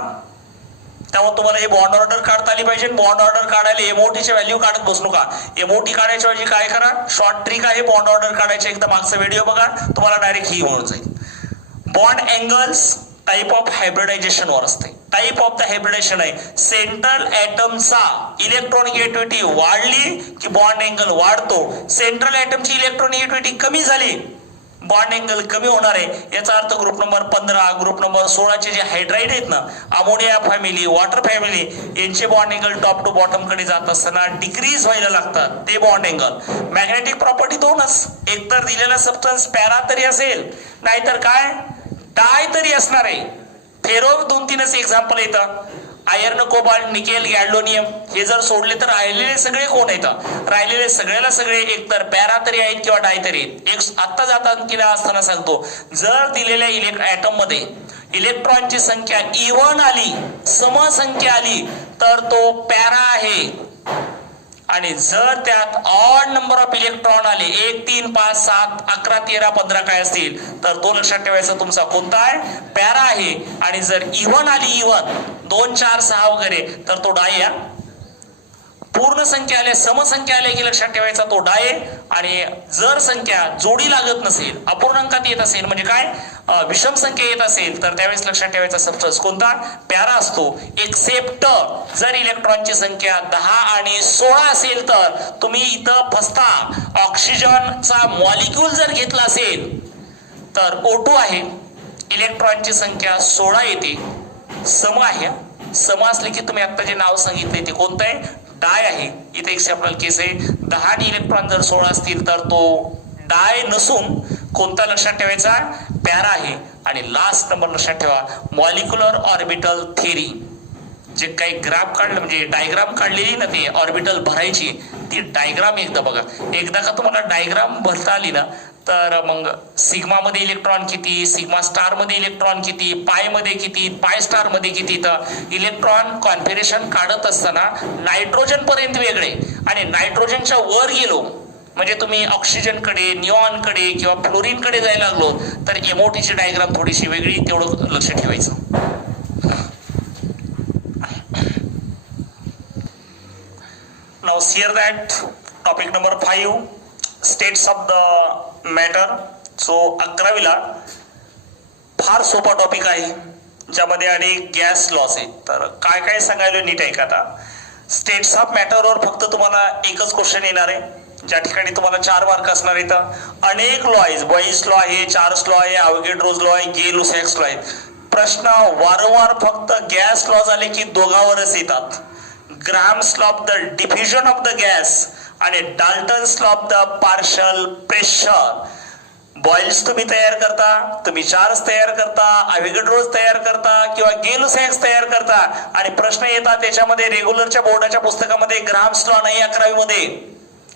त्यामुळे तुम्हाला हे बॉन्ड ऑर्डर काढता आली पाहिजे. बॉन्ड ऑर्डर काढायला एमओटीची व्हॅल्यू काढत बसू नका. एमओटी काढायच्या ऐवजी काय करा, शॉर्ट ट्रिक आहे बॉन्ड ऑर्डर काढायचे, एकदा मागचा व्हिडिओ बघा, तुम्हाला डायरेक्ट ही होऊन जाईल. Bond angles type of hybridisation वर असते. टाइप ऑफ द हायब्रिडायझेशन आहे, सेंट्रल ॲटमचा इलेक्ट्रॉनिगेटिव्हिटी वाढली की बॉन्ड अँगल वाढतो. सेंट्रल ॲटमची इलेक्ट्रॉनिगेटिव्हिटी कमी झाली, बॉन्ड अँगल कमी होणार आहे. याचा अर्थ ग्रुप नंबर 15, ग्रुप नंबर 16 चे जे हायड्राईड आहेत ना, अमोनिया फॅमिली, वॉटर फॅमिली, यांचे bond angle top to bottom कडे जात असताना डिक्रीज व्हायला लागतात. ते बॉन्ड अँगल. मॅग्नेटिक प्रॉपर्टी दोनच, एकतर दिलेला सबस्टन्स पॅरा तरी असेल, नाहीतर काय डाय तरी असणार आहे. फेरो 2-3च एक्झाम्पल येतं, आयर्न, कोबाल्ट, निकेल, गॅल्डोनियम, हे जर सोडले तर राहिलेले सगळे कोण येतात, राहिलेले सगळ्याला सगळे एकतर पॅरा तरी आहेत किंवा डाय तरी आहेत. एक आत्ता जातात की असताना सांगतो, जर दिलेल्या ऍटम मध्ये इलेक्ट्रॉनची संख्या इव्हन आली, समसंख्या आली तर तो पॅरा आहे. आणि जर त्यात ऑड नंबर ऑफ इलेक्ट्रॉन आले, 1, 3, 5, 7, 11, 13, 15 काय असतील, तर तो लक्षात ठेवायचा तुमचा कोणता आहे, पॅरा आहे. आणि जर इव्हन आली, इव्हन 2, 4, 6 वगैरे, तर तो डाय या. पूर्ण संख्या आल्या, समसंख्या आल्या की लक्षात ठेवायचा तो डाय. आणि जर संख्या जोडी लागत नसेल, अपूर्णांकात येत असेल, म्हणजे काय विषम संख्या येत असेल, तर त्यावेळेस लक्षात ठेवायचा सबस्टन्स कोणता, पॅरा असतो. एक्सेप्ट जर इलेक्ट्रॉनची संख्या 10 आणि 16 असेल तर तुम्ही इथं फसता. ऑक्सिजनचा मॉलिक्यूल जर घेतला असेल तर O2 आहे, इलेक्ट्रॉनची संख्या 16 येते, सम आहे. सम असले की तुम्ही आता जे नाव सांगितले ते कोणतं आहे, डाय आहे. इथे एक्सेप्शनल केस आहे, 10 आणि इलेक्ट्रॉन जर 16 असतील तर तो डाय नसून कोणता लक्षात ठेवायचा, पॅरा आहे. आणि लास्ट नंबर लक्षात ठेवा, मॉलिक्युलर ऑर्बिटल थेरी. जे काही ग्राफ काढलं म्हणजे डायग्राम काढलेली ना, ते ऑर्बिटल भरायची, ती डायग्राम एकदा बघा. एकदा का तुम्हाला डायग्राम भरता आली ना, तर मग सिग्मा मध्ये इलेक्ट्रॉन किती, सिग्मा स्टार मध्ये इलेक्ट्रॉन किती, पाय मध्ये किती, पाय स्टार मध्ये किती. तर इलेक्ट्रॉन कॉन्फिगरेशन काढत असताना नायट्रोजन पर्यंत वेगळे, आणि नायट्रोजनच्या वर गेलो म्हणजे तुम्ही ऑक्सिजन कडे, निऑन कडे किंवा फ्लोरीन कडे जायला लागलो तर एमओटीची डायग्राम थोडीशी वेगळी, तेवढं लक्ष ठेवायचं. Now here that topic number 5, states of the matter. So 11वीला फार सोपा टॉपिक आहे, ज्यामध्ये अनेक गॅस लॉस आहेत. तर काय काय सांगायला नीट आहे का. आता स्टेट्स ऑफ मॅटरवर फक्त तुम्हाला एकच क्वेश्चन येणार आहे, ज्या ठिकाणी तुम्हाला 4 मार्क असणार आहेत. अनेक लॉ आहेत, बॉईस लॉ आहे, चार्ल्स लॉ आहे, अवोगॅड्रोज लॉ आहे, गे-लुसॅक्स लॉ आहे. प्रश्न वारंवार फक्त गॅस लॉ झाले की दोघांवरच येतात. Graham's law of the diffusion of the gas आणि Dalton's law of the partial pressure. Boyle's तुम्ही तयार करता, तुम्ही चार्ज तयार करता, अविगड्रोज तयार करता किंवा गेलुसॅक्स तयार करता आणि प्रश्न येतात त्याच्यामध्ये रेग्युलरच्या बोर्डाच्या पुस्तकामध्ये ग्राम्स लॉ नाही 11वी मध्ये,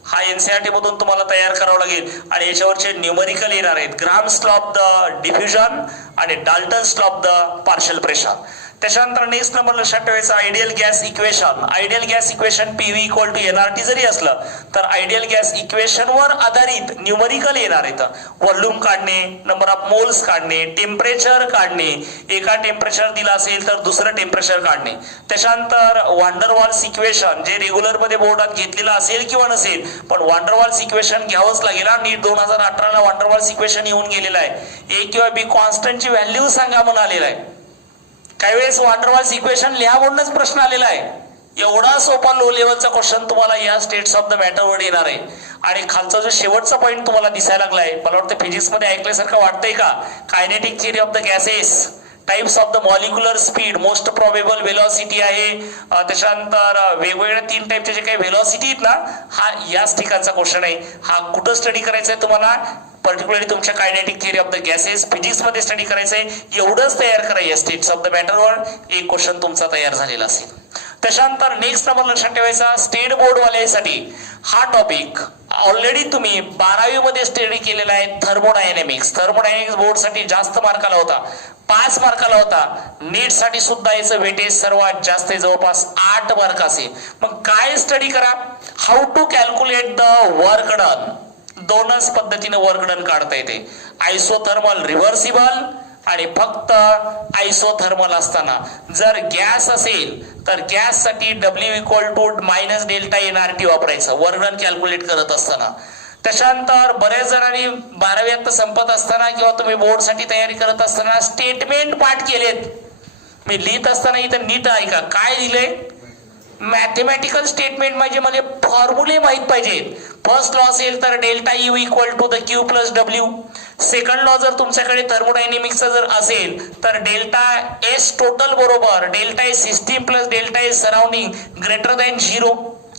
हा एनसीईआरटी मधून तुम्हाला तयार करावा लागेल आणि याच्यावरचे न्यूमरिकल येणार आहेत. Graham's law of the diffusion आणि Dalton's law of the partial pressure. त्याच्यानंतर नेक्स्ट नंबर लक्षात ठेवायचा ideal gas equation. Ideal gas equation PV equal to NRT जरी असलं तर आयडियल गॅस इक्वेशन वर आधारित न्यूमरिकल येणार आहेत. व्हॉल्यूम काढणे, नंबर ऑफ मोल्स काढणे, टेम्परेचर काढणे, एका टेम्परेचर दिला असेल तर दुसरं टेम्परेचर काढणे. त्याच्यानंतर वांडरवाल्स इक्वेशन जे रेग्युलर मध्ये बोर्डात घेतलेलं असेल किंवा नसेल पण वांडरवाल्स इक्वेशन घ्यावंच लागेल. नीट 2018ला वांडरवाल्स इक्वेशन येऊन गेलेलं आहे. ए किंवा बी कॉन्स्टंटची व्हॅल्यू सांगा म्हणून आलेला आहे. काही वेळेस वांडरवाल्स इक्वेशन लिहा म्हणूनच प्रश्न आलेला आहे. एवढा सोपा लो लेवलचा क्वेश्चन तुम्हाला या स्टेट्स ऑफ द मॅटर वर येणार आहे. आणि खालचा जो शेवटचा पॉईंट तुम्हाला दिसायला लागलाय, मला वाटतं फिजिक्स मध्ये ऐकल्यासारखं वाटतंय का? Kinetic theory of the gases, types of the molecular speed, most probable velocity आहे. त्याच्यानंतर वेगवेगळ्या 3 टाईपचे जे काही व्हेलॉसिटी आहेत ना, हा याच ठिकाणचा क्वेश्चन आहे. हा कुठं स्टडी करायचा आहे तुम्हाला? पर्टिक्युलरली तुमच्या kinetic theory of the gases physics मध्ये स्टडी करायचंय. एवढंच तयार करा या स्टेट्स ऑफ द मॅटरवर, एक क्वेश्चन तुमचा तयार झालेला असेल. त्याच्यानंतर नेक्स्ट नंबर लक्षात ठेवायचा स्टेट बोर्ड वाल्यासाठी हा टॉपिक ऑलरेडी तुम्ही 12वी मध्ये स्टडी केलेला आहे. थर्मोडायनेमिक्स. थर्मोडायनेमिक्स बोर्ड साठी जास्त मार्क आला होता, 5 मार्काला होता. नीट साठी सुद्धा याचं वेटेज सर्वात जास्त आहे, जवळपास 8 मार्क असेल. मग काय स्टडी करा? How to calculate the work done. दोनच पद्धतीने वर्क डन काढता येते, आयसोथर्मल रिव्हर्सिबल आणि फक्त आयसोथर्मल असताना. जर गॅस असेल तर गॅस साठी W equal to minus delta nRT वापरायचं वर्क डन कॅल्क्युलेट करत असताना. त्याच्यानंतर बऱ्याच जणांनी 12वी संपत असताना किंवा तुम्ही बोर्ड साठी तयारी करत असताना स्टेटमेंट पाठ केलेत. मी लिहित असताना इथं नीट ऐका काय दिलंय. मॅथमॅटिकल स्टेटमेंट म्हणजे मला फॉर्म्युले माहित पाहिजेत. फर्स्ट लॉ असेल तर delta U equal to the Q plus W. Second law जर तुमच्याकडे थर्मोडायनेमिक्सचा जर असेल तर डेल्टा एस टोटल बरोबर delta S system plus delta S surrounding greater than 0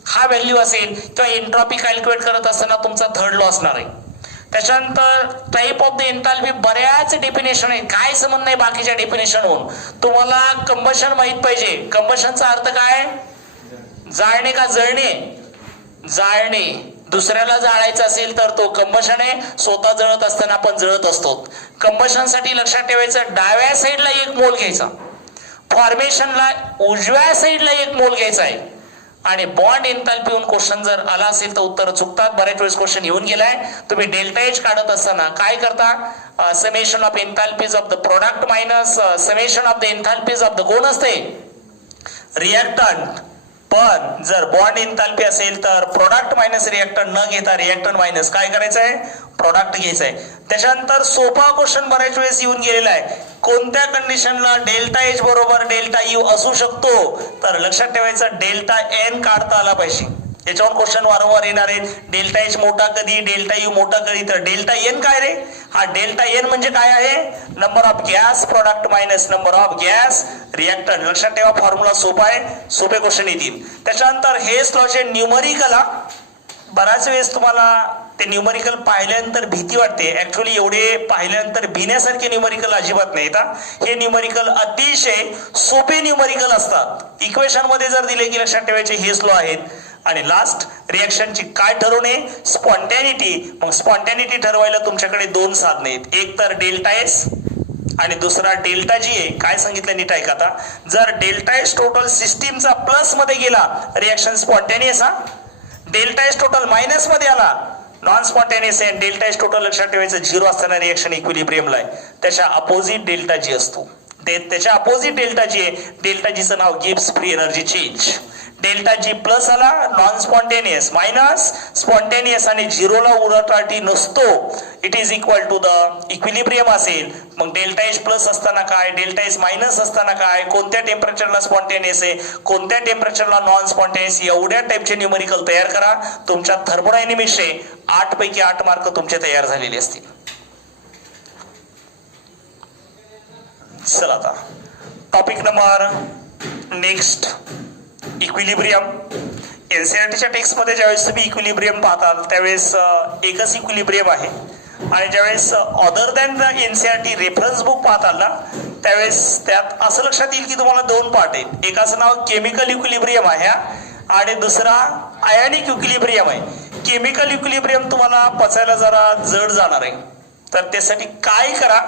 हा व्हॅल्यू असेल. किंवा एन्ट्रॉपी कॅल्क्युलेट करत असताना तुमचा थर्ड लॉ असणार आहे. त्याच्यानंतर टाइप ऑफ द एन्थाल्पी बऱ्याच डेफिनेशन आहेत. काय संबंध नाही बाकीच्या डेफिनेशन होऊन. तुम्हाला कंबशन माहित पाहिजे. कंबशनचा अर्थ काय? जाळणे का जळणे? जाळणे. दुसऱ्याला जाळायचं असेल तर तो कंबशन आहे. स्वतः जळत असताना आपण जळत असतो. कंबशन साठी लक्षात ठेवायचं डाव्या साईडला 1 मोल घ्यायचा, फॉर्मेशनला उजव्या साईडला 1 मोल घ्यायचा आहे. आणि बॉन्ड एन्थाल्पी होऊन क्वेश्चन जर आला असेल तर उत्तर चुकतात. बऱ्याच वेळेस क्वेश्चन येऊन गेलाय. तुम्ही डेल्टा एच काढत असताना काय करता? Summation of enthalpies of the product minus summation of the enthalpies of the कोण असते? रिएक्टंट. पण जर बॉन्ड एन्थाल्पी असेल तर प्रोडक्ट मायनस रिएक्टंट न घेता रिएक्टंट मायनस काय करायचं आहे? प्रोडक्ट घ्यायचं आहे. त्याच्यानंतर सोपा क्वेश्चन बऱ्याच वेळेस येऊन गेलेला आहे. कोणत्या कंडिशनला डेल्टा एच बरोबर डेल्टा यू असू शकतो? तर लक्षात ठेवायचं डेल्टा एन काढता आला पाहिजे. याच्यावर क्वेश्चन वारंवार येणार आहे. डेल्टा एच मोठा कधी, डेल्टा यू मोठा कधी. तर डेल्टा एन काय रे? हा डेल्टा एन म्हणजे काय आहे? Number of gas product minus number of gas reactant. लक्षात ठेवा फॉर्म्युला सोपा आहे, सोपे क्वेश्चन येतील. त्याच्यानंतर हे लॉचे न्यूमरिकल. बऱ्याच वेळेस तुम्हाला ते न्यूमरिकल पाहिल्यानंतर भीती वाटते. ऍक्च्युअली एवढे पाहिल्यानंतर भिण्यासारखे न्यूमरिकल अजिबात नाहीत. हे न्यूमरिकल अतिशय सोपे न्यूमरिकल असतात. इक्वेशन मध्ये जर दिले की लक्षात ठेवायचे हेच लॉ आहेत. आणि लास्ट रिएक्शनची काय ठरवणे? स्पॉन्टॅनिटी. मग स्पॉन्टॅनिटी ठरवायला तुमच्याकडे 2 साधने आहेत. एक तर डेल्टा एस आणि दुसरा डेल्टा जी आहे. काय सांगितलं नीट ऐका आता. जर डेल्टा एस टोटल सिस्टीमचा प्लस मध्ये गेला reaction spontaneous. Delta S total minus मध्ये आला नॉन स्पॉन्टॅनियस आहे. डेल्टा एस टोटल लक्षात ठेवायचं 0 असताना रिएक्शन इक्विलिब्रियमला आहे. त्याच्या अपोजिट डेल्टा जी असतो. त्याच्या अपोजिट डेल्टा जी आहे, डेल्टा जीचं नाव Gibbs free energy change. Delta G plus आला नॉन स्पॉन्टेनियस, मायनस स्पॉन्टेनियस आणि 0ला उलटवाटी नसतो. It is equal to the equilibrium असेल. मग डेल्टा एच प्लस असताना काय, डेल्टा एच मायनस असताना काय, कोणत्या टेम्परेचरला स्पॉन्टेनियस आहे, कोणत्या टेम्परेचरला नॉन स्पॉन्टेनियस, एवढ्या टाईपचे न्यूमरिकल तयार करा. तुमच्या थर्मोडायनेमिक्सचे 8 पैकी 8 मार्क तुमचे तयार झालेले असतील. चला आता टॉपिक नंबर नेक्स्ट, इक्विलिब्रियम. एनसीईआरटीच्या टेक्स्ट मध्ये ज्यावेळेस तुम्ही इक्विलिब्रियम पाहताल त्यावेळेस एकच इक्विलिब्रियम आहे आणि ज्यावेळेस other than the NCERT reference book पाहताल ना, त्यावेळेस त्यात असं लक्षात येईल की तुम्हाला दोन पार्ट आहेत. एकाचं नाव केमिकल इक्विलिब्रियम आहे आणि दुसरा आयनिक इक्विलिब्रियम आहे. केमिकल इक्विलिब्रियम तुम्हाला पचायला जरा जड जाणार आहे, तर त्यासाठी काय करा,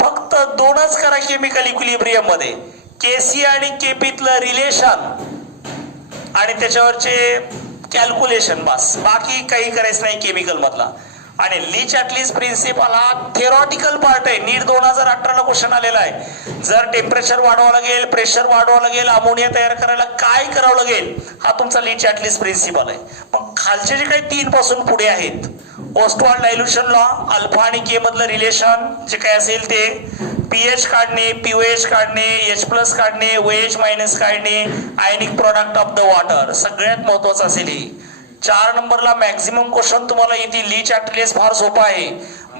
फक्त दोनच करा केमिकल इक्विलिब्रियम मध्ये, केसी आणि केपीतलं रिलेशन आणि त्याच्यावरचे कॅल्क्युलेशन, बस. बाकी काही करायचं नाही केमिकल मधला. आणि लीच ॲटलीस्ट प्रिन्सिपल हा थेरॉटिकल पार्ट आहे. नीट 2018ला क्वेश्चन आलेला आहे. जर टेम्परेचर वाढवावं लागेल, प्रेशर वाढवावं लागेल, अमोनिया तयार करायला काय करावं लागेल, हा तुमचा लीच ॲटलीस्ट प्रिन्सिपल आहे. मग खालचे जे काही 3 पासून पुढे आहेत, ओस्टवाल्ड डायल्युशन लॉ, अल्फा आणि के मधलं रिलेशन जे काय असेल ते, पीएच काढणे, पीओएच काढणे, H+ काढणे, OH- काढणे, ionic product of the water, सगळ्यात महत्वाचं असेल हे. 4 नंबरला मॅक्झिमम क्वेश्चन तुम्हाला येतील. लीच ॲटलीस्ट फार सोपा आहे.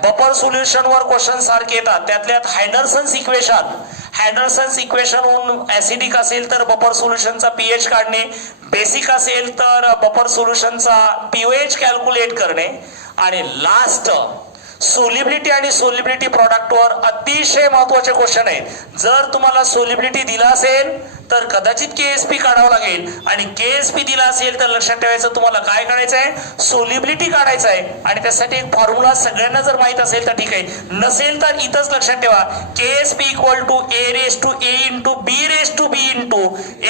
बफर सोल्युशन वर क्वेश्चन सारखे येतात. त्यातल्यात हँडरसन्स इक्वेशन होऊन ऍसिडिक असेल तर बफर सोल्युशनचा पीएच काढणे, बेसिक असेल तर बफर सोल्युशनचा पीओएच कॅल्क्युलेट करणे, आणि लास्ट सोलिबिलिटी आणि सोलिबिलिटी प्रॉडक्ट वर अतिशय महत्वाचे क्वेश्चन आहेत. जर तुम्हाला सोलिबिलिटी दिला असेल तर कदाचित केएसपी काढावं लागेल, आणि केएसपी दिला असेल तर लक्षात ठेवायचं तुम्हाला काय काढायचं आहे, सोलिबिलिटी काढायचं आहे. आणि त्यासाठी एक फॉर्म्युला सगळ्यांना जर माहित असेल तर ठीक आहे, नसेल तर इथंच लक्षात ठेवा, Ksp equal to A⁴ into B⁴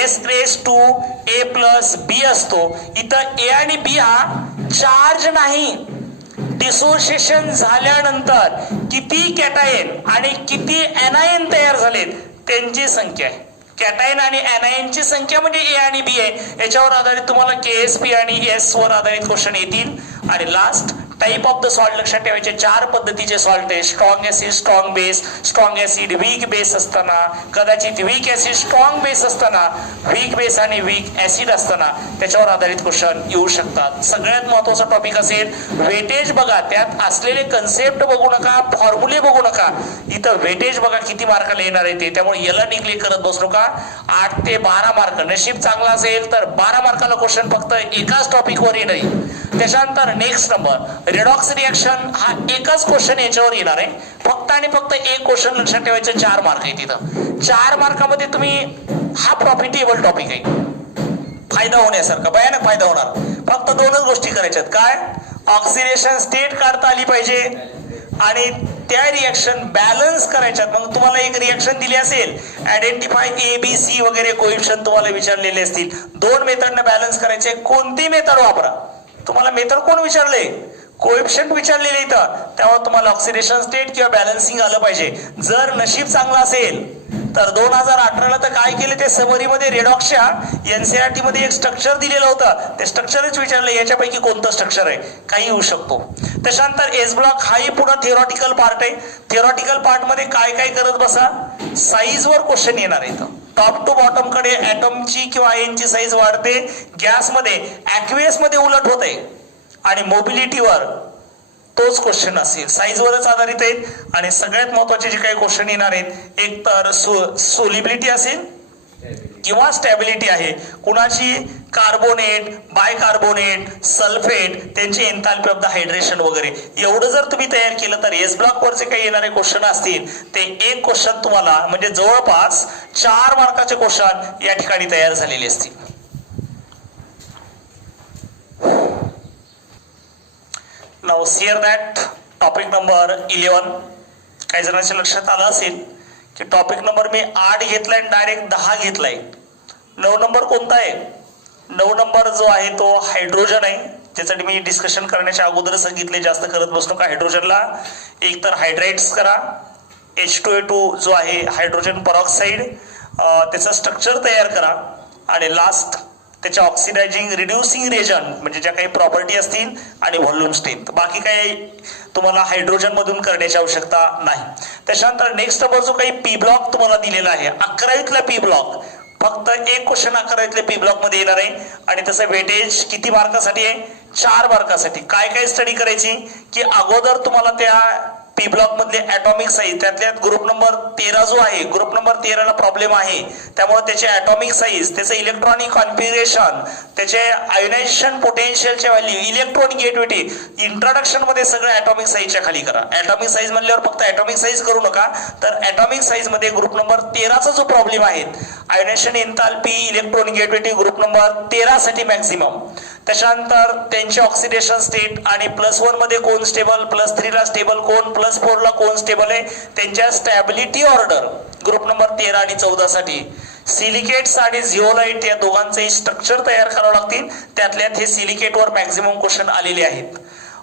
S⁴A+B असतो. इथं ए आणि बी हा चार्ज नाही. डिसोसिएशन झाल्यानंतर किती कॅटायन आणि किती एनायन तयार झालेत त्यांची संख्या आहे. कॅटायन आणि एनायनची संख्या म्हणजे ए आणि बी आहे. याच्यावर आधारित तुम्हाला केएसपी आणि एस वर आधारित क्वेश्चन येतील. आणि last type of the salt लक्षात ठेवायचे. 4 पद्धतीचे सॉल्ट आहे. Strong acid, strong base, strong acid, weak base असताना, कदाचित वीक ऍसिड स्ट्रॉंग बेस असताना, वीक बेस आणि वीक ऍसिड असताना त्याच्यावर आधारित क्वेश्चन येऊ शकतात. सगळ्यात महत्वाचा टॉपिक असेल वेटेज. बघा, त्यात असलेले कन्सेप्ट बघू नका, फॉर्म्युले बघू नका. इथं वेटेज बघा किती मार्काला येणार आहे ते, त्यामुळे याला निग्लेक्ट करत बसू नका. 8 ते 12 मार्क, नशीब चांगला असेल तर 12 मार्काला क्वेश्चन फक्त एकाच टॉपिकवर येईल. त्याच्यानंतर नेक्स्ट नंबर रेडॉक्स रिएक्शन, हा एकच क्वेश्चन याच्यावर येणार आहे. फक्त आणि फक्त एक क्वेश्चन लक्षात ठेवायचं. 4 मार्क आहे तिथं. 4 मार्कामध्ये तुम्ही, हा प्रॉफिटेबल टॉपिक आहे, फायदा होण्यासारखा, भयानक फायदा होणार. फक्त 2च गोष्टी करायच्यात. काय, ऑक्सिडेशन स्टेट काढता आली पाहिजे आणि त्या रिएक्शन बॅलन्स करायच्यात. मग तुम्हाला एक रिएक्शन दिली असेल, आयडेंटिफाय ABC वगैरे कोएफिशियंट तुम्हाला विचारलेले असतील. 2 मेथडने बॅलन्स करायचे. कोणती मेथड वापरा, तुम्हाला मेथड कोण विचारले, कोएफिशियंट विचारलेले इथं, त्यामुळे तुम्हाला ऑक्सिडेशन स्टेट किंवा बॅलन्सिंग आलं पाहिजे. जर नशीब चांगलं असेल तर 2018ला तर काय केले, ते समरीमध्ये रेडॉक्सच्या एनसीईआरटी मध्ये एक स्ट्रक्चर दिलेलं होतं, ते स्ट्रक्चरच विचारलं याच्यापैकी कोणतं स्ट्रक्चर आहे, काही येऊ शकतो. त्याच्यानंतर एस ब्लॉक, हाही पुढे थिओरॉटिकल पार्ट आहे. थिओरॉटिकल पार्ट मध्ये काय काय करत बसा, साईज वर क्वेश्चन येणार आहे. टॉप टू बॉटम कडे ऍटमची किंवा आयनची साईज वाढते, गॅसमध्ये ऍक्वियस मध्ये उलट होते, आणि मोबिलिटीवर तोच क्वेश्चन असेल, साईजवरच आधारित आहेत. आणि सगळ्यात महत्वाचे जे काही क्वेश्चन येणार आहेत, एक तर सोलिबिलिटी असेल किंवा स्टॅबिलिटी आहे कुणाची, कार्बोनेट, बायकार्बोनेट, सल्फेट, त्यांची एन्थाल्पी ऑफ द हायड्रेशन वगैरे. एवढं जर तुम्ही तयार केलं तर एस ब्लॉक वरचे काही येणारे क्वेश्चन असतील ते एक क्वेश्चन तुम्हाला, म्हणजे जवळपास 4 मार्काचे क्वेश्चन या ठिकाणी तयार झालेले असतील. Now here that topic number 11. काही जणांच्या लक्षात आलं असेल की टॉपिक नंबर मी 8 घेतलाय आणि डायरेक्ट 10 घेतलाय. 9 नंबर कोणता आहे, 9 नंबर जो आहे तो हायड्रोजन आहे. त्यासाठी मी डिस्कशन करण्याच्या अगोदर सांगितले, जास्त करत बसू नका. हायड्रोजनला एक तर हायड्राइड्स करा, H2A2 जो आहे हायड्रोजन परऑक्साईड, त्याचं स्ट्रक्चर तयार करा, आणि लास्ट त्याच्या ऑक्सिडायझिंग रिड्युसिंग रिएजंट म्हणजे ज्या काही प्रॉपर्टी असतील आणि व्हॉल्यूम स्ट्रेंथ. बाकी काही तुम्हाला हायड्रोजन मधून करण्याची आवश्यकता नाही. त्याच्यानंतर नेक्स्ट नंबर जो काही पी ब्लॉक तुम्हाला दिलेला आहे, 11वीतला पी ब्लॉक, फक्त एक क्वेश्चन 11वीतल्या पी ब्लॉक मध्ये येणार आहे. आणि त्याचं वेटेज किती मार्कासाठी आहे, 4 मार्कासाठी. काय काय स्टडी करायची की अगोदर तुम्हाला त्या पी ब्लॉक मधले ऍटॉमिक साईज, त्यातल्या ग्रुप नंबर 13 जो आहे, ग्रुप नंबर 13 ला प्रॉब्लेम आहे, त्यामुळे त्याचे ऍटॉमिक साईज, त्याचं इलेक्ट्रॉनिक कॉन्फिगरेशन, त्याचे आयोनायझेशन पोटेन्शियलचे व्हॅल्यू, इलेक्ट्रॉनिगेटिव्हिटी, इंट्रोडक्शन मध्ये सगळं ऍटॉमिक साईजच्या खाली करा. ऍटॉमिक साईज म्हणल्यावर फक्त ऍटॉमिक साईज करू नका, तर ऍटॉमिक साईज मध्ये ग्रुप नंबर 13 चा जो प्रॉब्लेम आहे, आयोनायझेशन एन्थाल्पी, इलेक्ट्रॉनिगेटिव्हिटी ग्रुप नंबर 13 साठी मॅक्झिमम. त्याच्यानंतर त्यांचे ऑक्सिडेशन स्टेट आणि +1 मध्ये कोण स्टेबल, +3 ला स्टेबल कोण, +4 ला कोण स्टेबल आहे, त्यांच्या स्टॅबिलिटी ऑर्डर ग्रुप नंबर 13 आणि 14 साठी. सिलिकेट्स आणि झिओलाइट या दोघांचे स्ट्रक्चर तयार करावं लागतील, त्यातल्यात हे सिलिकेटवर मॅक्झिमम क्वेश्चन आलेले आहेत.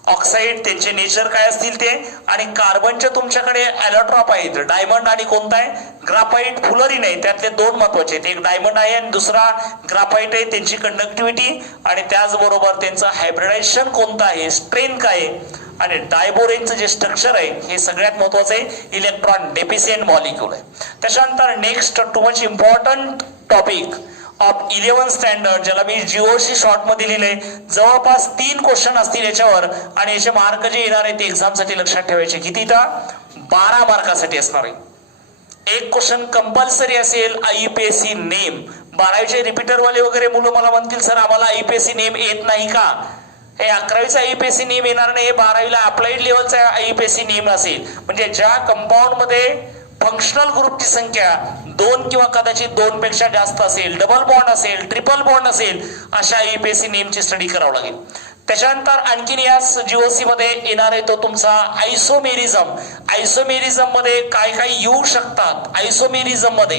ऑक्साईड त्यांचे नेचर काय असतील ते, आणि कार्बनचे तुमच्याकडे ॲलोट्रॉप आहेत, डायमंड आणि कोणता आहे, ग्राफाइट. फुलरी नाही, त्यातले दोन महत्वाचे आहेत, एक डायमंड आहे आणि दुसरा ग्राफाइट आहे. त्यांची कंडक्टिव्हिटी आणि त्याचबरोबर त्यांचं हायब्रिडायझेशन कोणतं आहे, स्ट्रेंथ काय आहे, आणि डायबोरेनचं जे स्ट्रक्चर आहे हे सगळ्यात महत्वाचं आहे, इलेक्ट्रॉन डेफिशियंट मॉलिक्यूल आहे. त्याच्यानंतर next to much important topic of 11 standard, ज्याला मी जीओसी शॉर्ट मध्ये लिहिले, जवळपास 3 क्वेश्चन असतील याच्यावर, आणि याचे मार्क जे येणार आहे ते एक्झाम साठी लक्षात ठेवायचे. किती? 12 मार्कासाठी असणार आहे. एक क्वेश्चन कंपल्सरी असेल, आयपीएससी नेम. 12वीचे रिपीटर वाले वगैरे मुलं मला म्हणतील सर आम्हाला आयपीएससी नेम येत नाही का? हे 11वीचा आयपीएससी नेम येणार नाही, हे 12वीला अप्लाइड लेवलचा आयपीएससी नेम असेल. म्हणजे ज्या कंपाऊंड मध्ये फंक्शनल ग्रुपची संख्या 2 किंवा कदाचित 2 पेक्षा जास्त असेल, डबल बॉन्ड असेल, ट्रिपल बॉन्ड असेल, अशा आयपीएससी नेमची स्टडी करावं लागेल. त्याच्यानंतर आणखीन याच जीओसी मध्ये येणार आहे तो तुमचा आयसोमेरिझम. आयसोमेरिझम मध्ये काय काय येऊ शकतात, आयसोमेरिझम मध्ये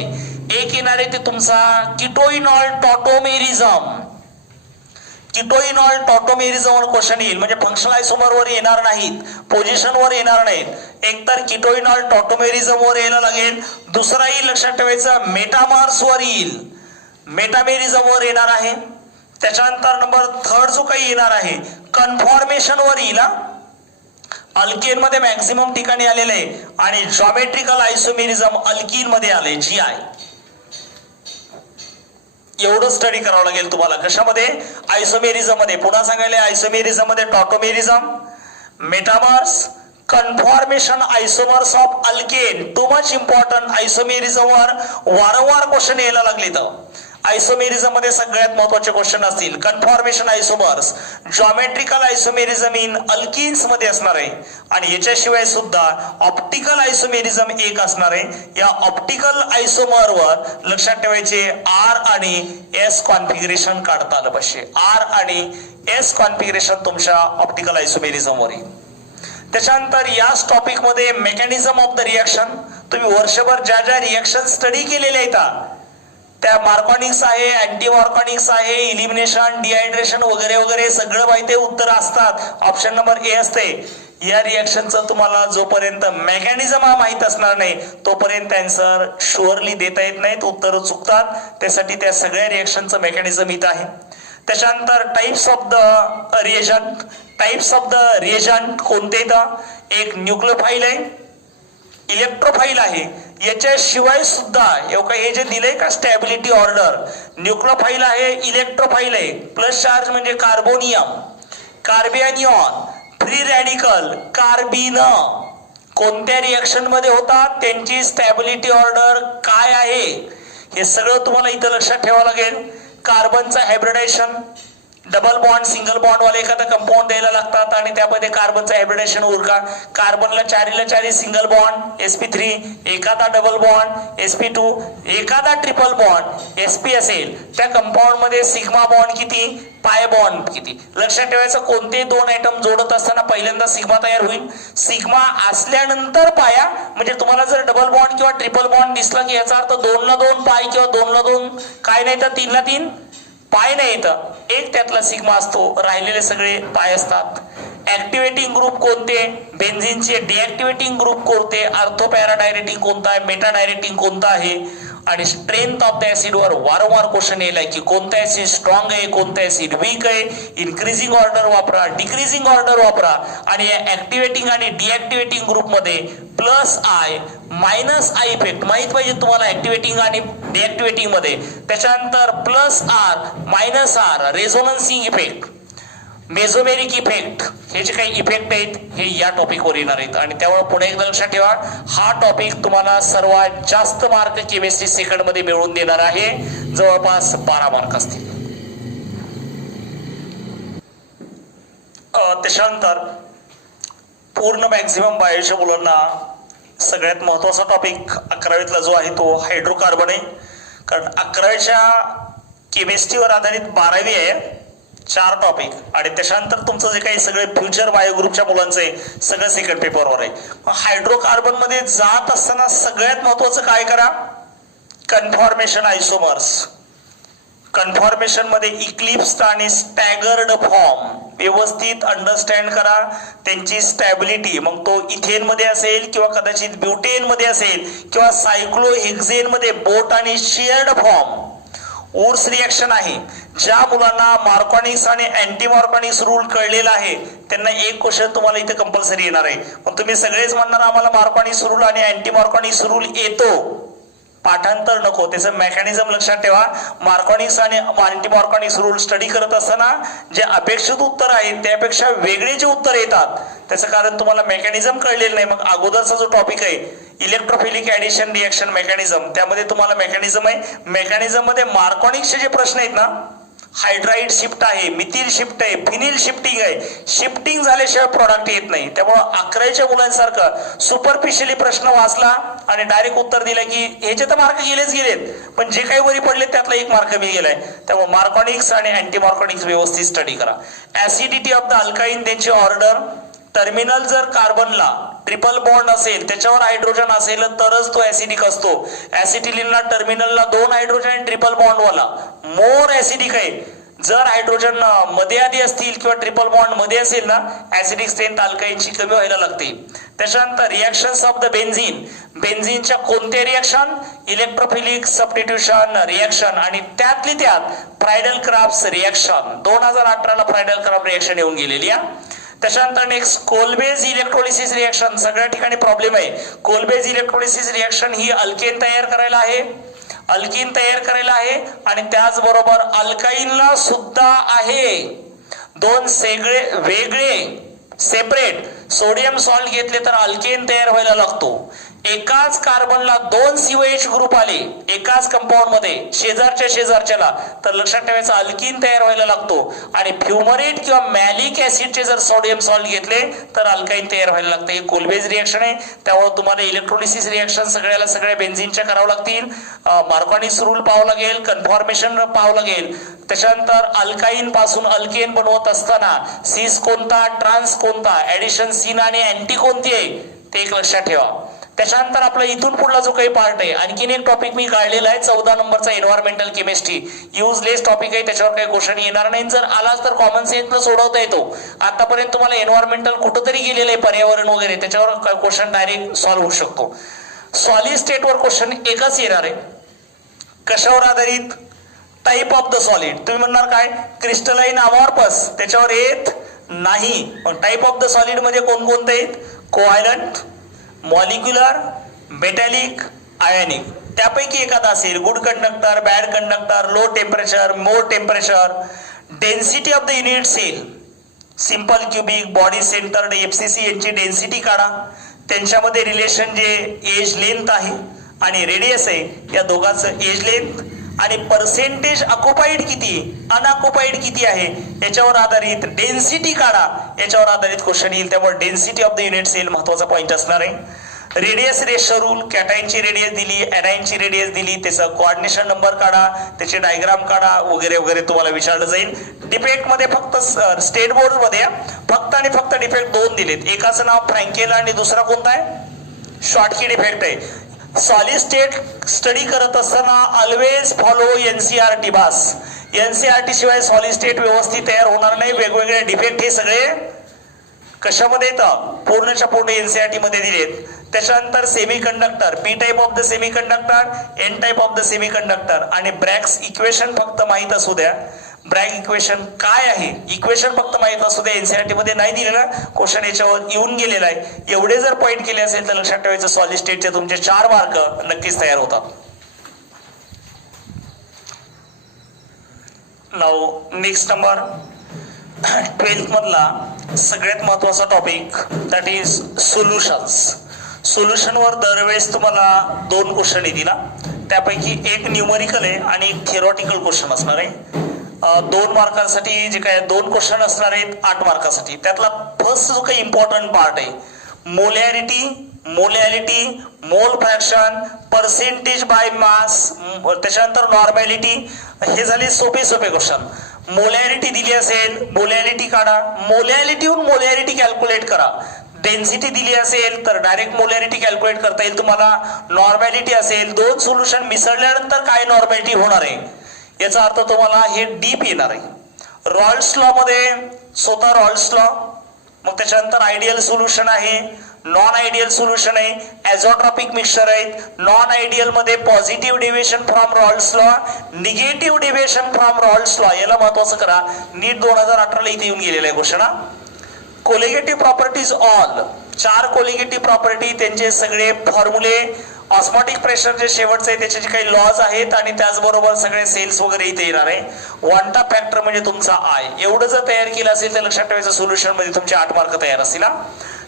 एक येणार आहे ते तुमचा किटोइनॉल टॉटोमेरिझम. किटोइनॉल टॉटोमेरिझमवर क्वेश्चन येईल, म्हणजे फंक्शनल आयसोमरवर येणार नाहीत, पोझिशनवर येणार नाहीत. एकतर किटोइनॉल टॉटोमेरिझमवर यायला लागेल, दुसराही लक्षात ठेवायचा मेटामार्सवर येईल, मेटामेरिझमवर येणार आहे. त्याच्यानंतर नंबर 3 जो काही येणार आहे कन्फॉर्मेशनवर येईल. अल्केन मध्ये मॅक्झिमम ठिकाणी आलेलं आहे, आणि जॉमेट्रिकल आयसोमेरिझम अल्कीन मध्ये आले, जी आहे. एवढं स्टडी करावं लागेल तुम्हाला. कशामध्ये? आयसोमेरिझम मध्ये. पुन्हा सांगायला, आयसोमेरिझम मध्ये tautomerism, metamers, conformation isomers of alkane. Too much important. Isomerism वर वारंवार क्वेश्चन यायला लागले. तर आयसोमेरिझम मध्ये सगळ्यात महत्वाचे क्वेश्चन असतील conformation isomers, geometrical isomerism in alkenes मध्ये असणार आहे, आणि याच्याशिवाय सुद्धा ऑप्टिकल आयसोमेरिझम एक असणार आहे. या ऑप्टिकल आयसोमर वर लक्षात ठेवायचे आर आणि एस कॉन्फिगरेशन काढता आलं पाहिजे. आर आणि एस कॉन्फिगरेशन तुमच्या ऑप्टिकल आयसोमेरिझम वर येईल. त्याच्यानंतर याच टॉपिक मध्ये मेकॅनिझम ऑफ द रिएक्शन. तुम्ही वर्षभर ज्या ज्या रिएक्शन स्टडी केलेल्या आहेत त्या मार्कॉनिक्स आहे, अँटी मार्कॉनिक्स आहे, इलिमिनेशन, डिहायड्रेशन वगैरे वगैरे सगळं माहिती, उत्तर असतात. ऑप्शन नंबर ए असते. या रिएक्शनचं तुम्हाला जोपर्यंत मेकॅनिझम हा माहित असणार नाही तोपर्यंत आन्सर शुअरली देता येत नाहीत, उत्तर चुकतात. त्यासाठी त्या सगळ्या रिएक्शनचं मेकॅनिझम इथं आहे. त्याच्यानंतर types of the reagent. Types of the reagent कोणते? एक न्यूक्लियोफाइल आहे, इलेक्ट्रोफाइल आहे. याच्याशिवाय सुद्धा हे जे दिलंय का स्टॅबिलिटी ऑर्डर, न्यूक्लियोफाइल आहे, इलेक्ट्रोफाइल आहे. प्लस चार्ज म्हणजे कार्बोनियम, कार्बियनियॉन, फ्री रॅडिकल, कार्बिन. कोणत्या रिएक्शन मध्ये होतात, त्यांची स्टॅबिलिटी ऑर्डर काय आहे, हे सगळं तुम्हाला इथं लक्षात ठेवावं लागेल. कार्बनचा hybridization, double bond single bond वाले एखादा कंपाऊंड द्यायला लागतात, आणि त्यामध्ये कार्बनचं हायब्रिडेशन उरका. कार्बनला 4 सिंगल बॉन्ड sp3, एखादा डबल बॉन्ड sp2, एखादा ट्रिपल बॉन्ड sp असेल. त्या कंपाऊंड मध्ये सिग्मा बॉन्ड किती, पाय बॉन्ड किती. लक्षात ठेवायचं कोणते दोन आयटम जोडत असताना पहिल्यांदा सिग्मा तयार होईल, सिग्मा असल्यानंतर पाया. म्हणजे तुम्हाला जर डबल बॉन्ड किंवा ट्रिपल बॉन्ड दिसला की याचा अर्थ 2 ला 2 पाय किंवा 2 ला 2 काय नाही तर 3 ला 3 पाय नाही येतं. एक त्यातला सिग्मा असतो, राहिलेले सगळे पाय असतात. ऍक्टिव्हेटिंग ग्रुप कोणते, बेन्झिनचे. डिऍक्टिव्हेटिंग ग्रुप कोणते, ऑर्थो पॅरा डायरेक्टिंग कोणता आहे, मेटा डायरेक्टिंग कोणता आहे. आणि स्ट्रेंथ ऑफ द ऍसिड वर वारंवार क्वेश्चन येईल की कोणता ऍसिड स्ट्रॉंग आहे, कोणता ऍसिड वीक आहे. इन्क्रीजिंग ऑर्डर वापरा, डिक्रीजिंग ऑर्डर वापरा. आणि या ऍक्टिव्हेटिंग आणि डिऍक्टिव्हेटिंग ग्रुप मध्ये plus I minus I effect माहित पाहिजे तुम्हाला ऍक्टिव्हेटिंग आणि डिऍक्टिव्हेटिंग मध्ये. त्याच्यानंतर plus R minus R resonancing effect. Mesomeric effect, हे जे काही इफेक्ट आहेत हे या टॉपिकवर येणार आहेत. आणि त्यामुळे पुढे एकदा लक्षात ठेवा, हा टॉपिक तुम्हाला सर्वात जास्त मार्क केमिस्ट्री सेकंड मध्ये मिळवून देणार आहे, जवळपास 12 मार्क असतील. त्याच्यानंतर पूर्ण मॅक्झिमम बायोच्या मुलांना सगळ्यात महत्वाचा टॉपिक 11वीतला जो आहे तो हायड्रोकार्बन आहे. कारण 11वीच्या केमिस्ट्रीवर आधारित 12वी आहे, 4 टॉपिक. आणि त्याच्यानंतर तुमचं जे काही सगळे फ्युचर बायो ग्रुपच्या मुलांचं आहे सगळं सेकंड पेपरवर आहे. हायड्रोकार्बन मध्ये जात असताना सगळ्यात महत्वाचं काय करा, कन्फॉर्मेशन आयसोमर्स. कन्फॉर्मेशन मध्ये इक्लिप्स आणि स्टॅगर्ड फॉर्म व्यवस्थित अंडरस्टँड करा, त्यांची स्टॅबिलिटी. मग तो इथेन मध्ये असेल किंवा कदाचित ब्युटेन मध्ये असेल किंवा सायक्लोहेक्झेन मध्ये बोट आणि शेअर्ड फॉर्म. ऊर्स रिएक्शन आहे. ज्या मुलांना मार्कॉनिक्स आणि अँटी मार्कॉनिक्स रूल कळलेला आहे त्यांना एक क्वेश्चन तुम्हाला इथे कंपल्सरी येणार आहे. पण तुम्ही सगळेच म्हणणार आम्हाला मार्कॉनिक्स रूल आणि अँटी मार्कॉनिक्स रूल येतो, पाठांतर नको. त्याचं मेकॅनिझम लक्षात ठेवा. मार्कॉनिक्स आणि अँटी मार्कॉनिक्स रूल स्टडी करत असताना जे अपेक्षित उत्तर आहे त्यापेक्षा वेगळे जे उत्तर येतात त्याचं कारण तुम्हाला मेकॅनिझम कळलेलं नाही. मग अगोदरचा जो टॉपिक आहे इलेक्ट्रोफिलिक ऍडिशन रिएक्शन मेकॅनिझम, त्यामध्ये तुम्हाला मेकॅनिझम आहे. मेकॅनिझम मध्ये मार्कॉनिक्सचे जे प्रश्न आहेत ना, हायड्राईड शिफ्ट आहे, मिथिल शिफ्ट आहे, फिनिल शिफ्टिंग आहे, शिफ्टिंग झाल्याशिवाय प्रॉडक्ट येत नाही. त्यामुळे 11वीच्या मुलांसारखं सुपरफिशियली प्रश्न वाचला आणि डायरेक्ट उत्तर दिलं की ह्याचे तर मार्क गेलेत, पण जे काही वरी पडले त्यातला 1 मार्क मी गेलाय. त्यामुळे मार्कॉनिक्स आणि अँटी मार्कॉनिक्स व्यवस्थित स्टडी करा. ऍसिडिटी ऑफ द अल्काईन, त्यांची ऑर्डर. टर्मिनल जर कार्बनला ट्रिपल बॉन्ड असेल, त्याच्यावर हायड्रोजन असेल तरच तो ऍसिडिक असतो. ऍसिटिलिनला टर्मिनलला 2 हायड्रोजन आणि ट्रिपल बॉन्ड वाला मोर ऍसिडिक आहे. जर हायड्रोजन मध्ये आधी असतील किंवा ट्रिपल बॉन्ड मध्ये असेल ना, ऍसिडिक स्ट्रेंथ अल्काईनची कमी व्हायला लागते. त्याच्यानंतर रिएक्शन्स ऑफ द बेन्झिन. बेन्झिनच्या कोणते रिएक्शन, इलेक्ट्रोफिलिक सबस्टिट्यूशन रिएक्शन आणि त्यातली त्यात फ्रायडल क्राफ्ट रिएक्शन. 2018ला फ्रायडल क्राफ्ट रिएक्शन येऊन गेलेली आहे. त्याच्यानंतर नेक्स्ट कोलबेज इलेक्ट्रोलिसिस रिएक्शन. सगळ्या ठिकाणी प्रॉब्लेम आहे. कोलबेज इलेक्ट्रोलिसिस रिएक्शन ही अल्केन तयार करायला आहे, अल्किन तयार करायला आहे आणि त्याचबरोबर अल्काईनला सुद्धा आहे. 2 वेगळे सेपरेट सोडियम सॉल्ट घेतले तर अल्केन तयार व्हायला लागतो. एकाच कार्बनला 2 COH ग्रुप आले एकाच कंपाऊंड मध्ये शेजारच्याला तर लक्षात ठेवायचं अल्किन तयार व्हायला लागतो. आणि फ्युमरेट किंवा मॅलिक ऍसिडचे जर सोडियम सॉल्ट घेतले तर अल्काईन तयार व्हायला लागतं. हे कोलबेज रिएक्शन आहे. त्यामुळे तुम्हाला इलेक्ट्रोलिसिस रिएक्शन सगळ्या बेन्झिनच्या करावं लागतील. मार्कॉनिक्स रूल पाहावं लागेल, कन्फॉर्मेशन पाहावं लागेल. त्याच्यानंतर अल्काईन पासून अल्केन बनवत असताना सिस कोणता, ट्रान्स कोणता, ऍडिशन सीन आणि अँटी कोणती आहे ते एक लक्षात ठेवा. त्याच्यानंतर आपला इथून पुढला जो काही पार्ट आहे, आणखीन एक टॉपिक मी काढलेला आहे 14 नंबरचा एन्व्हायरमेंटल केमिस्ट्री. युजलेस टॉपिक आहे, त्याच्यावर काही क्वेश्चन येणार नाही. जर आलाच तर कॉमन सेन्सनं सोडवता येतो. आतापर्यंत तुम्हाला एन्व्हायरमेंटल कुठंतरी गेलेलं आहे, पर्यावरण वगैरे, त्याच्यावर क्वेश्चन डायरेक्ट सॉल्व्ह होऊ शकतो. सॉलिड स्टेटवर क्वेश्चन एकच येणार आहे. कशावर आधारित, टाईप ऑफ द सॉलिड. तुम्ही म्हणणार काय, क्रिस्टलाइन अमॉर्फस, त्याच्यावर येत नाही. टाईप ऑफ द सॉलिड मध्ये कोणकोणते आहेत, कोव्हॅलंट, मॉलिक्युलर, मेटॅलिक, आयनिक. त्यापैकी एखादा असेल good conductor, bad conductor, low temperature, more temperature. Density of the unit cell, simple cubic, body centred, FCC यांची डेन्सिटी काढा. त्यांच्यामध्ये रिलेशन जे एज लेंथ आहे आणि रेडियस आहे या दोघांचं एज लेंथ आणि पर्सेंटेज ऑक्युपाइड किती, अनऑक्युपाइड किती आहे याच्यावर आधारित डेन्सिटी काढा. याच्यावर आधारित क्वेश्चन येईल. त्यामुळे density of the unit cell महत्वाचा पॉईंट असणार आहे. रेडियस रेशो रूल, कॅटाईनची रेडियस दिली, एनाईनची रेडियस दिली, त्याचा कोऑर्डिनेशन नंबर काढा, त्याचे डायग्राम काढा वगैरे वगैरे तुम्हाला विचारलं जाईल. डिफेक्ट मध्ये फक्त स्टेट बोर्ड मध्ये फक्त आणि फक्त डिफेक्ट 2 दिलेत. एकाचं नाव फ्रँकेल आणि दुसरा कोणता आहे, शॉर्टकी डिफेक्ट आहे. सॉलिड स्टेट स्टडी करत असताना ऑलवेज फॉलो NCERT. बास, NCERT शिवाय सॉलिड स्टेट व्यवस्थित तयार होणार नाही. वेगवेगळे डिफेक्ट हे सगळे कशामध्ये येतं, पूर्णच्या पूर्ण NCERT मध्ये दिलेत. त्याच्यानंतर semiconductor, P type of the semiconductor, N type of the semiconductor आणि ब्रॅग्स इक्वेशन फक्त माहित असू द्या. ब्रॅग इक्वेशन काय आहे, इक्वेशन फक्त माहित असू द्या. NCERT मध्ये नाही दिलेला क्वेश्चन याच्यावर येऊन गेलेला आहे. एवढे जर पॉईंट केले असेल तर लक्षात ठेवायचं सॉलिड स्टेटचे तुमचे 4 मार्क नक्कीच तयार होतात. नाउ नेक्स्ट नंबर 12th मधला सगळ्यात महत्वाचा टॉपिक दॅट इज सोल्युशन्स. सोल्युशनवर दरवेळेस तुम्हाला 2 क्वेश्चन येतील. त्यापैकी एक न्यूमरिकल आहे आणि एक थिअरॉटिकल क्वेश्चन असणार आहे. 2 मार्कांसाठी जे काय 2 क्वेश्चन असणार आहेत 8 मार्कासाठी. त्यातला फर्स्ट जो काही इम्पॉर्टंट पार्ट आहे मोलॅरिटी, मोल फ्रॅक्शन, पर्सेंटेज बाय मास, त्याच्यानंतर नॉर्मॅलिटी. हे झाले सोपे क्वेश्चन. मोलॅरिटी दिली असेल मोलॅरिटी काढा, मोलॅरिटीहून मोलॅरिटी कॅल्क्युलेट करा. डेन्सिटी दिली असेल तर डायरेक्ट मोलॅरिटी कॅल्क्युलेट करता येईल तुम्हाला. नॉर्मॅलिटी असेल 2 सोल्युशन मिसळल्यानंतर काय नॉर्मॅलिटी होणार आहे याचा अर्थ तुम्हाला हे डीप येणार आहे. रॉल्स लॉ मध्ये स्वतः रॉल्स लॉ, मग त्याच्यानंतर आयडियल सोल्युशन आहे, नॉन आयडियल सोल्युशन आहे, ॲझोट्रॉपिक मिक्सचर आहेत. नॉन आयडियल मध्ये positive deviation from Rawls law, negative deviation from Rawls law. याला महत्वाचं करा. नीट 2018 इथे येऊन गेलेला आहे question. Colligative properties all 4 colligative property, त्यांचे सगळे फॉर्म्युले, ऑस्मॉटिक प्रेशर जे शेवटचं आहे त्याचे जे काही लॉज आहेत आणि त्याचबरोबर सगळे सेल्स वगैरे इथे येणार आहे. क्वांटा फॅक्टर म्हणजे तुमचा आय. एवढं जर तयार केलं असेल तर लक्षात ठेवायचं सोल्युशन मध्ये तुमचे 8 मार्क तयार असतील.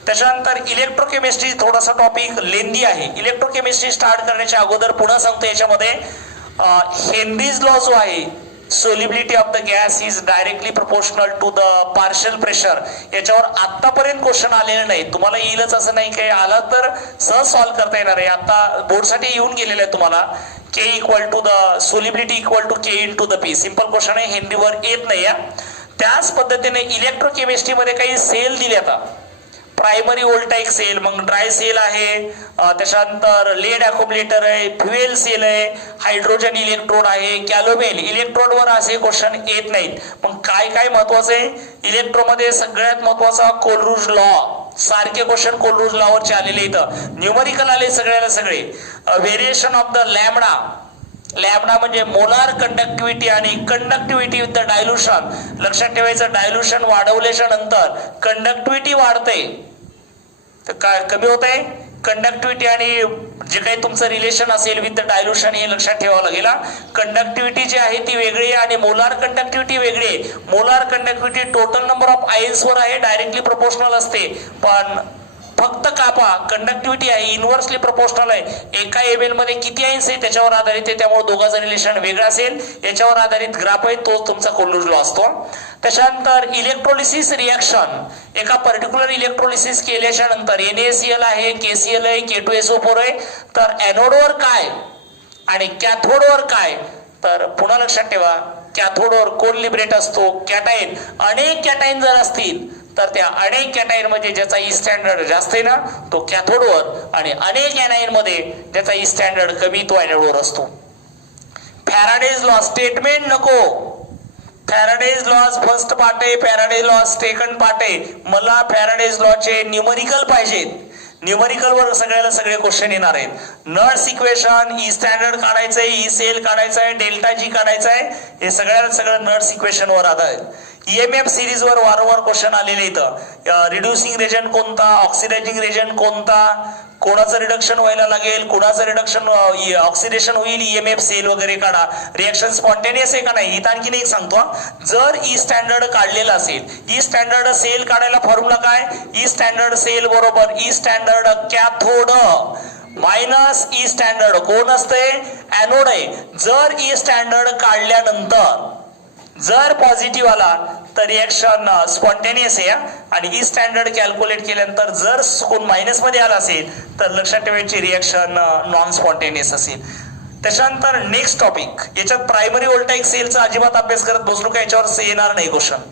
त्याच्यानंतर इलेक्ट्रोकेमिस्ट्री थोडासा टॉपिक लेंदी आहे. इलेक्ट्रोकेमिस्ट्री स्टार्ट करण्याच्या अगोदर पुन्हा सांगतो याच्यामध्ये हेनरीज लॉ जो आहे solubility of the gas is directly proportional to the partial pressure. याच्यावर आतापर्यंत क्वेश्चन आलेले नाही. तुम्हाला येईलच असं नाही, काही आला तर सहज सॉल्व्ह करता येणार आहे. आता बोर्डसाठी येऊन गेलेलं आहे तुम्हाला. K equal to the solubility equal to K into the P. Simple question आहे, हेनरीवर येत नाही. त्याच पद्धतीने इलेक्ट्रोकेमिस्ट्री मध्ये काही सेल दिले आता. प्रायमरी व्होल्टाईक सेल, मग ड्राय सेल आहे, त्याच्यानंतर लेड अकोम्युलेटर आहे, फ्युएल सेल आहे, हायड्रोजन इलेक्ट्रोड आहे, कॅलोमेल इलेक्ट्रोडवर असे क्वेश्चन येत नाहीत. मग काय महत्वाचं आहे इलेक्ट्रोमध्ये सगळ्यात महत्वाचा कोलरुज लॉ. सारखे क्वेश्चन कोलरुज लॉवरचे आलेले इथं. न्यूमरिकल आले सगळ्याला सगळे. Variation of the lambda. Lambda म्हणजे मोलार कंडक्टिव्हिटी आणि कंडक्टिव्हिटी विथ द डायल्युशन. लक्षात ठेवायचं डायल्युशन वाढवल्याच्या नंतर कंडक्टिव्हिटी वाढते तर काय कमी होत आहे कंडक्टिव्हिटी, आणि जे काही तुमचं रिलेशन असेल विथ द डायल्युशन हे लक्षात ठेवावं लागेल. कंडक्टिव्हिटी जी आहे ती वेगळी आहे आणि मोलार कंडक्टिव्हिटी वेगळी आहे. Molar conductivity total number of ions वर आहे, डायरेक्टली प्रोपोर्शनल असते. पण फक्त कापा कंडक्टिव्हिटी आहे इनव्हर्सली प्रोपोर्शनल आहे. एका एमएल मध्ये किती आयन्स आहे त्याच्यावर आधारित आहे, त्यामुळे दोघांचं रिलेशन वेगळं असेल. याच्यावर आधारित ग्राफ आहे, तो तुमचा कोलरुज लॉ असतो. त्याच्यानंतर इलेक्ट्रोलिसिस रिॲक्शन. एका पर्टिक्युलर इलेक्ट्रोलिसिस केल्याच्या नंतर NaCl आहे, KCl आहे, K2SO4 आहे. तर एनोडवर काय आणि कॅथोडवर काय, तर पुन्हा लक्षात ठेवा कॅथोडवर कोण लिबरेट असतो कॅटायन. अनेक कॅटायन जर असतील तर त्या अनेक कॅटायन मध्ये ज्याचा ई स्टँडर्ड जास्त आहे ना तो कॅथोडवर, आणि अनेक एनायन मध्ये ज्याचा ई स्टँडर्ड कमी तो एनोडवर असतो. फॅराडेज लॉ स्टेटमेंट नको. फॅराडेज लॉज फर्स्ट पार्ट आहे, फॅराडेज लॉ सेकंड पार्ट आहे. मला फॅराडेज लॉचे न्यूमरिकल पाहिजेत. न्यूमरिकल वर सगळे क्वेश्चन येणार आहेत. नर्स इक्वेशन, ई स्टँडर्ड काढायचंय, ई सेल काढायचंय, डेल्टा जी काढायचंय, हे सगळं नर्स इक्वेशन वर आधारित. EMF सिरीज वर वारंवार क्वेश्चन आलेले इथं. रिड्युसिंग रेजंट कोणता, ऑक्सिडायझिंग रेजंट कोणता, कोणाचं रिडक्शन व्हायला लागेल, कोणाचं रिडक्शन ऑक्सिडेशन होईल, EMF सेल वगैरे काढा. रिएक्शन स्पॉन्टेनियस आहे का नाही इथं आणखीन एक सांगतो. जर ई स्टँडर्ड काढलेला असेल, ई स्टँडर्ड सेल काढायला फॉर्म्युला काय, ई स्टँडर्ड सेल बरोबर E standard cathode minus E standard कोण असते एनोड आहे. जर ई स्टँडर्ड काढल्यानंतर जर पॉझिटिव्ह आला तर रिएक्शन स्पॉन्टेनियस आहे, आणि ई स्टँडर्ड कॅल्क्युलेट केल्यानंतर जर कोण मायनस मध्ये आला असेल तर लक्षात ठेवायची रिएक्शन नॉन स्पॉन्टेनियस असेल. त्याच्यानंतर नेक्स्ट टॉपिक, याच्यात प्रायमरी व्होल्टाईक सेलचा अजिबात अभ्यास करत बसलो का याच्यावर येणार नाही क्वेश्चन.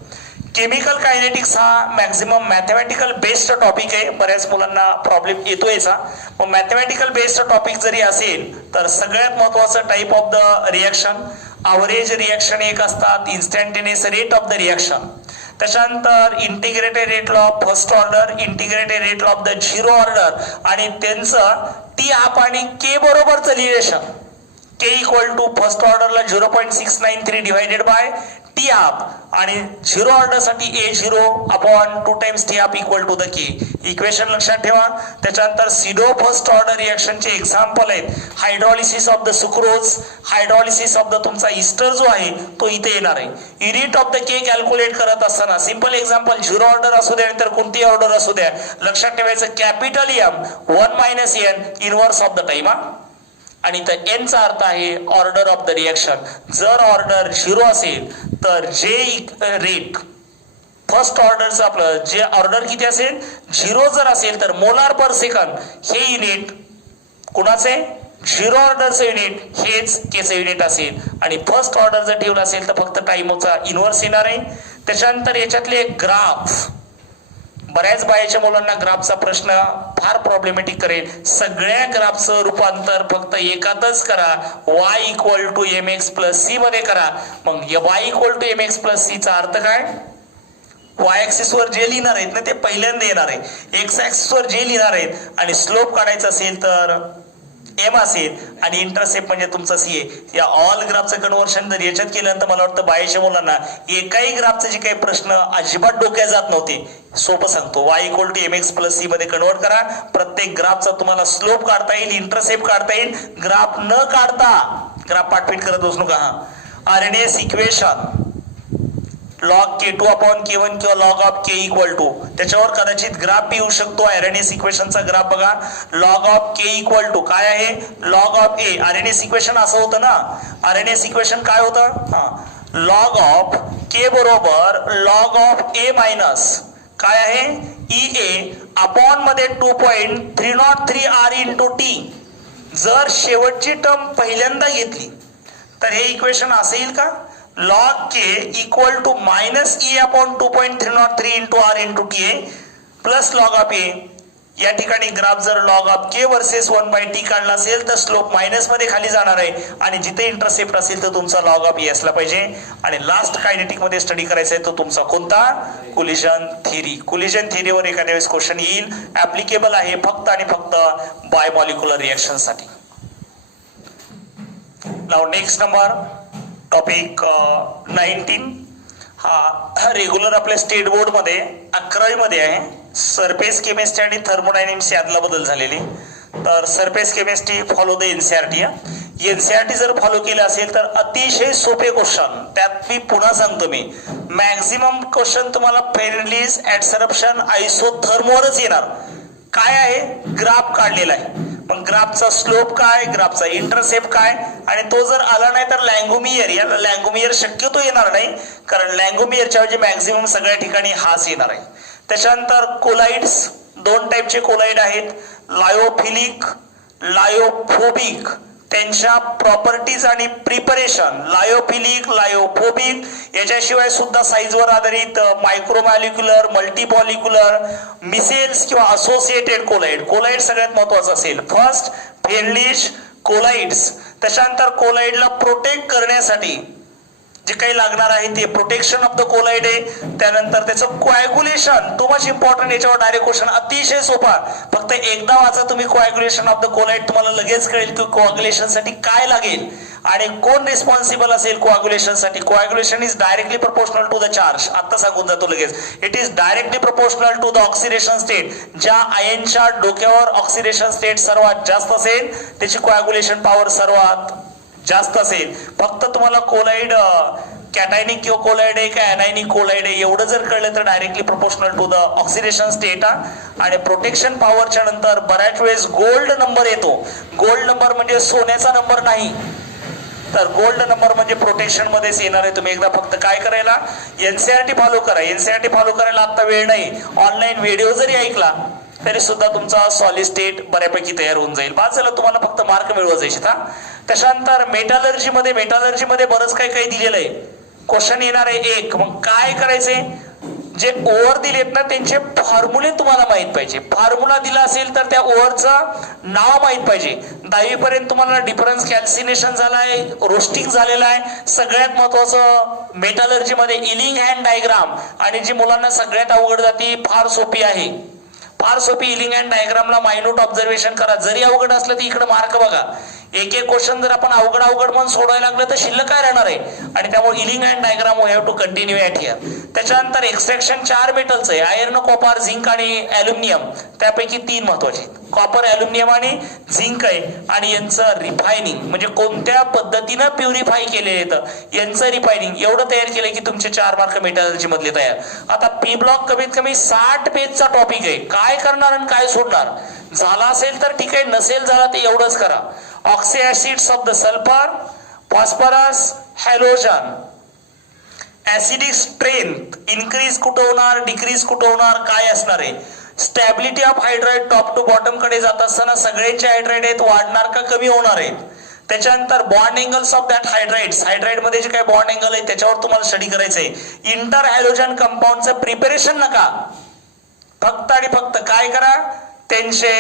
केमिकल कायनेटिक्स हा मॅक्झिमम मॅथमॅटिकल बेस्ड टॉपिक आहे. बऱ्याच मुलांना प्रॉब्लेम येतो याचा. मग मॅथमॅटिकल बेस्ड टॉपिक जरी असेल तर सगळ्यात महत्वाचं type of the reaction, average reaction एक असतात, instantaneous rate of the reaction. त्याच्यानंतर integrated rate law of first order, integrated rate law of the zero order, आणि त्यांचं टी हाफ आणि के बरोबरचं relation. K equal to first ऑर्डरला 0.693 divided by T half आणि zero order साठी A zero upon 2 times T half equal to the K. Equation लक्षात ठेवा. त्याच्यानंतर सिडो फर्स्ट ऑर्डर रिएक्शनचे एक्झाम्पल आहेत hydrolysis of the sucrose, hydrolysis of the तुमचा Easter जो आहे तो इथे येणार आहे. Unit of the K calculate करत असताना सिंपल एक्झाम्पल झिरो ऑर्डर असू द्या तर कोणती ऑर्डर असू द्या, लक्षात ठेवायचं capital M 1 minus N inverse of the time. आणि तर एन चा अर्थ आहे ऑर्डर ऑफ द रिएक्शन. जर ऑर्डर झिरो असेल तर जे रेट फर्स्ट ऑर्डरचं आपलं जे ऑर्डर किती असेल, झिरो जर असेल तर मोलार पर सेकंद हे युनिट कुणाचे, झिरो ऑर्डरचं युनिट हेच केचं युनिट असेल. आणि फर्स्ट ऑर्डर जर ठेवलं असेल तर फक्त टाइमचा इनव्हर्स येणार आहे. त्याच्यानंतर याच्यातले ग्राफ, बऱ्याच बायाच्या मुलांना ग्राफचा प्रश्न फार प्रॉब्लेमॅटिक करेल. सगळ्या ग्राफचं रूपांतर फक्त एकातच करा, y equal to M X plus C मध्ये करा. मग y equal to M X plus C चा अर्थ काय, y ऍक्सिस वर जे लिहिणार आहेत ना ते पहिल्यांदा येणार आहे, x ऍक्सिस वर जे लिहिणार आहेत आणि स्लोप काढायचा असेल तर एम असेल आणि इंटरसेप्ट म्हणजे तुमचा सी आहे. या ऑल ग्राफचं कन्व्हर्शन जर याच्यात केलं तर मला वाटतं बायाच्या मुलांना एकाही ग्राफचे जे काही प्रश्न अजिबात डोक्यात जात नव्हते. सोपं सांगतो, y equal to M X plus C मध्ये कन्वर्ट करा. प्रत्येक ग्राफचा तुम्हाला स्लोप काढता येईल, इंटरसेप्ट काढता येईल. ग्राफ न काढता ग्राफ पाठपीठ करत बसू नका. RNS equation log K2 upon K1 किंवा log of K equal to, त्याच्यावर कदाचित ग्राफ बी येऊ शकतो. आरएनएस इक्वेशनचा ग्राफ बघा, log of K equal to काय आहे, log of A. Arrhenius equation असं होतं ना, आरएनएस इक्वेशन काय होतं, लॉग ऑफ K बरोबर लॉग ऑफ ए मायनस काय आहे ई ए अपॉन मध्ये 2.303 R इंटू टी. जर शेवटची टर्म पहिल्यांदा घेतली तर हे इक्वेशन असं येईल का, log k equal to minus E upon 2.303 into R into T A plus log of A. या ठिकाणी ग्राफ जर log of K versus 1/t काढला असेल तर स्लोप मायनस मध्ये खाली जाणार आहे आणि जिथे इंटरसेप्ट असेल तर तुमचा लॉग ऑफ ए असला पाहिजे. आणि लास्ट कायनेटिक मध्ये स्टडी करायचा आहे तो तुमचा कोणता, कोलिजन थिअरी. कोलिजन थिअरीवर एखाद्या वेळेस क्वेश्चन येईल, ऍप्लिकेबल आहे फक्त आणि फक्त बायमॉलिक्युलर रिएक्शन साठी. नाउ नेक्स्ट नंबर टॉपिक 19 हा रेग्युलर आपल्या स्टेट बोर्ड मध्ये 11वी मध्ये आहे. सरफेस केमिस्ट्री आणि थर्मोडायनेमिक्स यातला बदल झालेली. तर surface chemistry follow the NCERT. NCERT जर फॉलो केलं असेल तर अतिशय सोपे क्वेश्चन, त्यात मी पुन्हा सांगतो मी मॅक्झिमम क्वेश्चन तुम्हाला फेरनलीज ऍडसरप्शन आयसोथर्मवरच येणार. काय आहे, ग्राफ काढलेला आहे. मग ग्राफचा स्लोप काय, ग्राफचा इंटरसेप्ट काय, आणि तो जर आला नाही तर लँगोमियर. याला लँगोमियर शक्यतो येणार नाही कारण लँगोमियरच्या ऐवजी मॅक्झिमम सगळ्या ठिकाणी हाच येणार आहे. त्याच्यानंतर कोलाइड्स, दोन टाईपचे कोलाइड आहेत, लायोफिलिक, लायोफोबिक. त्यांच्या प्रॉपर्टीज आणि प्रिपरेशन, लायोफिलिक, लायोफोबिक. याच्याशिवाय सुद्धा साईजवर आधारित मायक्रोमॉलिक्युलर, मल्टीमॉलिक्युलर, मिसेल्स किंवा असोसिएटेड कोलाइड. कोलाइड सगळ्यात महत्वाचं असेल. फर्स्ट फेरलिश कोलाइड्स. त्याच्यानंतर कोलाइडला प्रोटेक्ट करण्यासाठी जे काही लागणार आहे ते प्रोटेक्शन ऑफ द कोलाइड आहे. त्यानंतर त्याचं कोॲग्युलेशन, टू मच इम्पॉर्टंट. याच्यावर डायरेक्ट क्वेश्चन अतिशय सोपा, फक्त एकदा वाचा तुम्ही कोॲग्युलेशन ऑफ द कोलाइड, तुम्हाला लगेच कळेल की कोॲग्युलेशन साठी काय लागेल आणि कोण रिस्पॉन्सिबल असेल कोॲग्युलेशन साठी. Coagulation is directly proportional to the charge. आता सांगून जातो लगेच. It is directly proportional to the oxidation state. ज्या आयनच्या डोक्यावर ऑक्सिडेशन स्टेट सर्वात जास्त असेल त्याची कोॲग्युलेशन पॉवर सर्वात जास्त असेल. फक्त तुम्हाला कोलाइड कॅटायनिक किंवा कोलाइड आहे का अनायनिक कोलाइड आहे एवढं जर कळलं तर directly proportional to the oxidation state. आणि प्रोटेक्शन पॉवरच्या नंतर बऱ्याच वेळेस गोल्ड नंबर येतो. गोल्ड नंबर म्हणजे सोन्याचा नंबर नाही, तर गोल्ड नंबर म्हणजे प्रोटेक्शन मध्येच येणार आहे. तुम्ही एकदा फक्त काय करायला, एनसीआरटी फॉलो करा. एनसीआरटी फॉलो करायला आता वेळ नाही, ऑनलाईन व्हिडिओ जरी ऐकला तरी सुद्धा तुमचा सॉलिड स्टेट बऱ्यापैकी तयार होऊन जाईल. बाद झालं, तुम्हाला फक्त मार्क मिळवत जायचे. त्याच्यानंतर मेटालर्जी मध्ये बरंच काही काही दिलेलं आहे. क्वेश्चन येणार आहे एक, मग काय करायचे, जे ओव्हर दिलेत ना त्यांचे फॉर्म्युले तुम्हाला माहित पाहिजे. फॉर्म्युला दिला असेल तर त्या ओव्हरचं नाव माहित पाहिजे. 10वी पर्यंत तुम्हाला डिफरन्स कॅल्सिनेशन झालाय, रोस्टिंग झालेलं आहे. सगळ्यात महत्वाचं मेटालर्जी मध्ये इलिंग हँड डायग्राम, आणि जी मुलांना सगळ्यात अवघड जाती फार सोपी आहे. फार सोपी इलिंग हँड डायग्रामला मायन्यूट ऑब्झर्वेशन करा. जरी अवघड असलं तर इकडे मार्क बघा. एक एक क्वेश्चन जर आपण अवघड म्हणून सोडवायला लागलं तर शिल्लक काय राहणार आहे. आणि त्यामुळे Ellingham diagram we have to continue at here. त्याच्यानंतर एक्सट्रॅक्शन 4 मेटलचं आहे, आयर्न, कॉपर, झिंक आणि ॲल्युमिनियम. त्यापैकी 3 महत्वाचे, कॉपर, ॲल्युमिनियम आणि झिंक आहे. आणि यांचं रिफायनिंग म्हणजे कोणत्या पद्धतीनं प्युरिफाय केले येतं, यांचं रिफायनिंग एवढं तयार केलं की तुमचे 4 मार्क मेटलची मधले तयार. आता पी ब्लॉक कमीत कमी 60 पेजचा टॉपिक आहे. काय करणार आणि काय सोडणार. झाला असेल तर ठीक आहे, नसेल झाला तर एवढंच करा. Oxy acids of the sulphur, phosphorus, halogen. Acidic strength increase कुठं होणार, डिक्रीज कुठं होणार, काय असणार आहे. Stability of hydride top to bottom कडे जात असताना सगळ्यांचे हायड्राइड आहेत वाढणार का कमी होणार आहेत. त्याच्यानंतर bond angles of that hydrides, hydride मध्ये जे काही बॉन्ड एंगल आहे त्याच्यावर तुम्हाला स्टडी करायचंय. इंटर हॅलोजन कंपाऊंडचं प्रिपरेशन नका, फक्त आणि फक्त काय करा, त्यांचे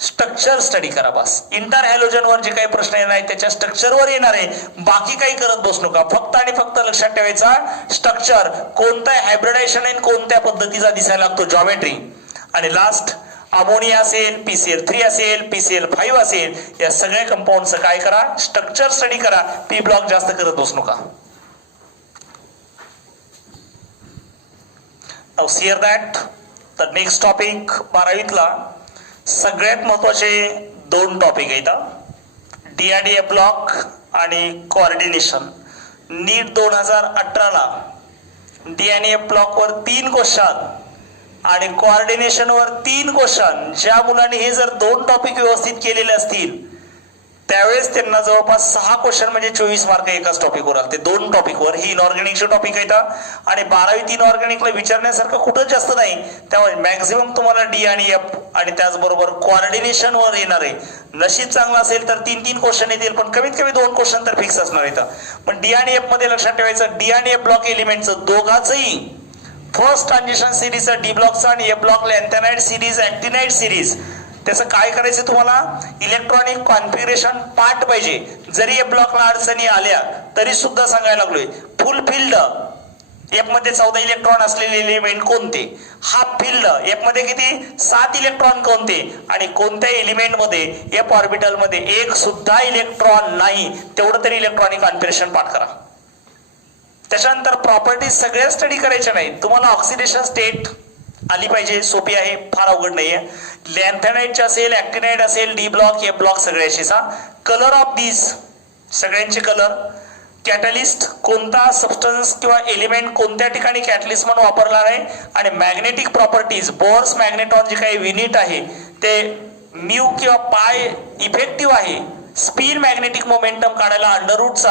स्ट्रक्चर स्टडी करा बस. इंटर हॅलोजन वर जे काही प्रश्न येणार आहे त्याच्या स्ट्रक्चरवर येणार आहे, बाकी काही करत बसू नका. फक्त आणि फक्त लक्षात ठेवायचा स्ट्रक्चर, कोणतं हायब्रिडायझेशन आहे, कोणत्या पद्धतीचा दिसायला लागतो, जॉमेट्री. आणि लास्ट अमोनिया असेल, PCl3 असेल, PCl5 असेल, या सगळ्या कंपाऊंडचं काय करा, स्ट्रक्चर स्टडी करा. पी ब्लॉक जास्त करत बसू नका. Now here that the next topic 12वीतला सगळ्यात महत्वाचे 2 टॉपिक आहेत, DRDA ब्लॉक आणि कोऑर्डिनेशन. नीट 2018ला DRDA ब्लॉक वर 3 क्वेश्चन आणि कोऑर्डिनेशन वर 3 क्वेश्चन. ज्या मुलांनी हे जर 2 टॉपिक व्यवस्थित केलेले असतील त्यावेळेस त्यांना जवळपास 6 क्वेश्चन म्हणजे 24 मार्क एकाच टॉपिकवर आले. 2 टॉपिकवर. ही इनऑर्गॅनिकचे टॉपिक आहेत आणि 12वी इनऑर्गॅनिकला विचारण्यासारखं कुठंच जास्त नाही. त्यामुळे मॅक्झिमम तुम्हाला डी आणि एफ आणि त्याचबरोबर कोऑर्डिनेशन वर येणार आहे. नशीब चांगलं असेल तर 3-3 क्वेश्चन येतील, पण कमीत कमी 2 क्वेश्चन तर फिक्स असणार आहेत. पण डी आणि एफ मध्ये लक्षात ठेवायचं, डी आणि एफ ब्लॉक एलिमेंटचं दोघांचंही फर्स्ट ट्रान्झिशन सिरीज डी ब्लॉकचा आणि F block lanthanide series, actinide series. त्याचं काय करायचं तुम्हाला, इलेक्ट्रॉनिक कॉन्फिगरेशन पार्ट पाहिजे. जरी एफ ब्लॉकला अडचणी आल्या तरी सुद्धा सांगायला लागलोय. फुल फिल्ड एफ मध्ये 14 इलेक्ट्रॉन असलेले एलिमेंट कोणते, हाफ फिल्ड एफ मध्ये किती 7 इलेक्ट्रॉन कोणते, आणि कोणत्या एलिमेंट मध्ये एफ ऑर्बिटल मध्ये 1 सुद्धा इलेक्ट्रॉन नाही, तेवढं तरी इलेक्ट्रॉनिक कॉन्फिगरेशन पार्ट करा. त्याच्यानंतर प्रॉपर्टीज सगळ्या स्टडी करायच्या नाही. तुम्हाला ऑक्सिडेशन स्टेट आली पाहिजे, सोपी आहे, फार अवघड नाहीये. लॅन्थेनाइडचे असेल, ऍक्टिनाइड असेल, डी ब्लॉक, ए ब्लॉक सगळ्याशीचा कलर ऑफ दीज, सगळ्यांचे कलर. कॅटलिस्ट कोणता सबस्टन्स किंवा एलिमेंट कोणत्या ठिकाणी कॅटलिस्ट म्हणून वापरला आहे, आणि मॅग्नेटिक प्रॉपर्टीज, बोर्स मॅग्नेटॉन जे काही युनिट आहे ते म्यू किंवा पाय इफेक्टिव्ह आहे. स्पिन मॅग्नेटिक मोमेंटम काढायला अंडररूटचा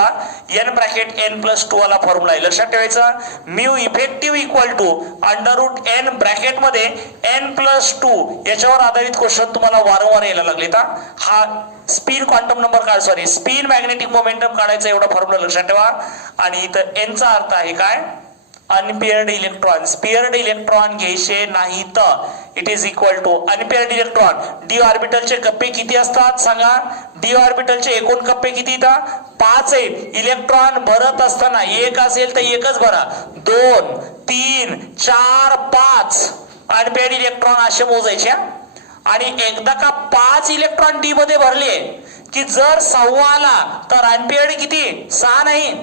n+2 वाला फॉर्म्युला आहे. लक्षात ठेवायचा, mu effective equal to under root n bracket मध्ये n+2. याच्यावर आधारित क्वेश्चन तुम्हाला वारंवार यायला लागले. हा स्पिन क्वांटम नंबर काढ, सॉरी स्पिन मॅग्नेटिक मोमेंटम काढायचा एवढा फॉर्म्युला लक्षात ठेवा. आणि इथं n चा अर्थ आहे काय, अनपेअर्ड इलेक्ट्रॉन. स्पेअर्ड इलेक्ट्रॉन घ्यायचे नाही तर it is equal to unpaired electron. D ऑर्बिटलचे कप्पे किती असतात सांगा, डी ऑर्बिटलचे एकूण कप्पे किती येतात, 5 आहेत. इलेक्ट्रॉन भरत असताना 1 असेल तर 1च भरा, 2, 3, 4, 5 अनपेअर्ड इलेक्ट्रॉन असे मोजायचे. आणि एकदा का 5 इलेक्ट्रॉन डी मध्ये भरले की जर 6 आला तर अनपेअर्ड किती, 6 नाही,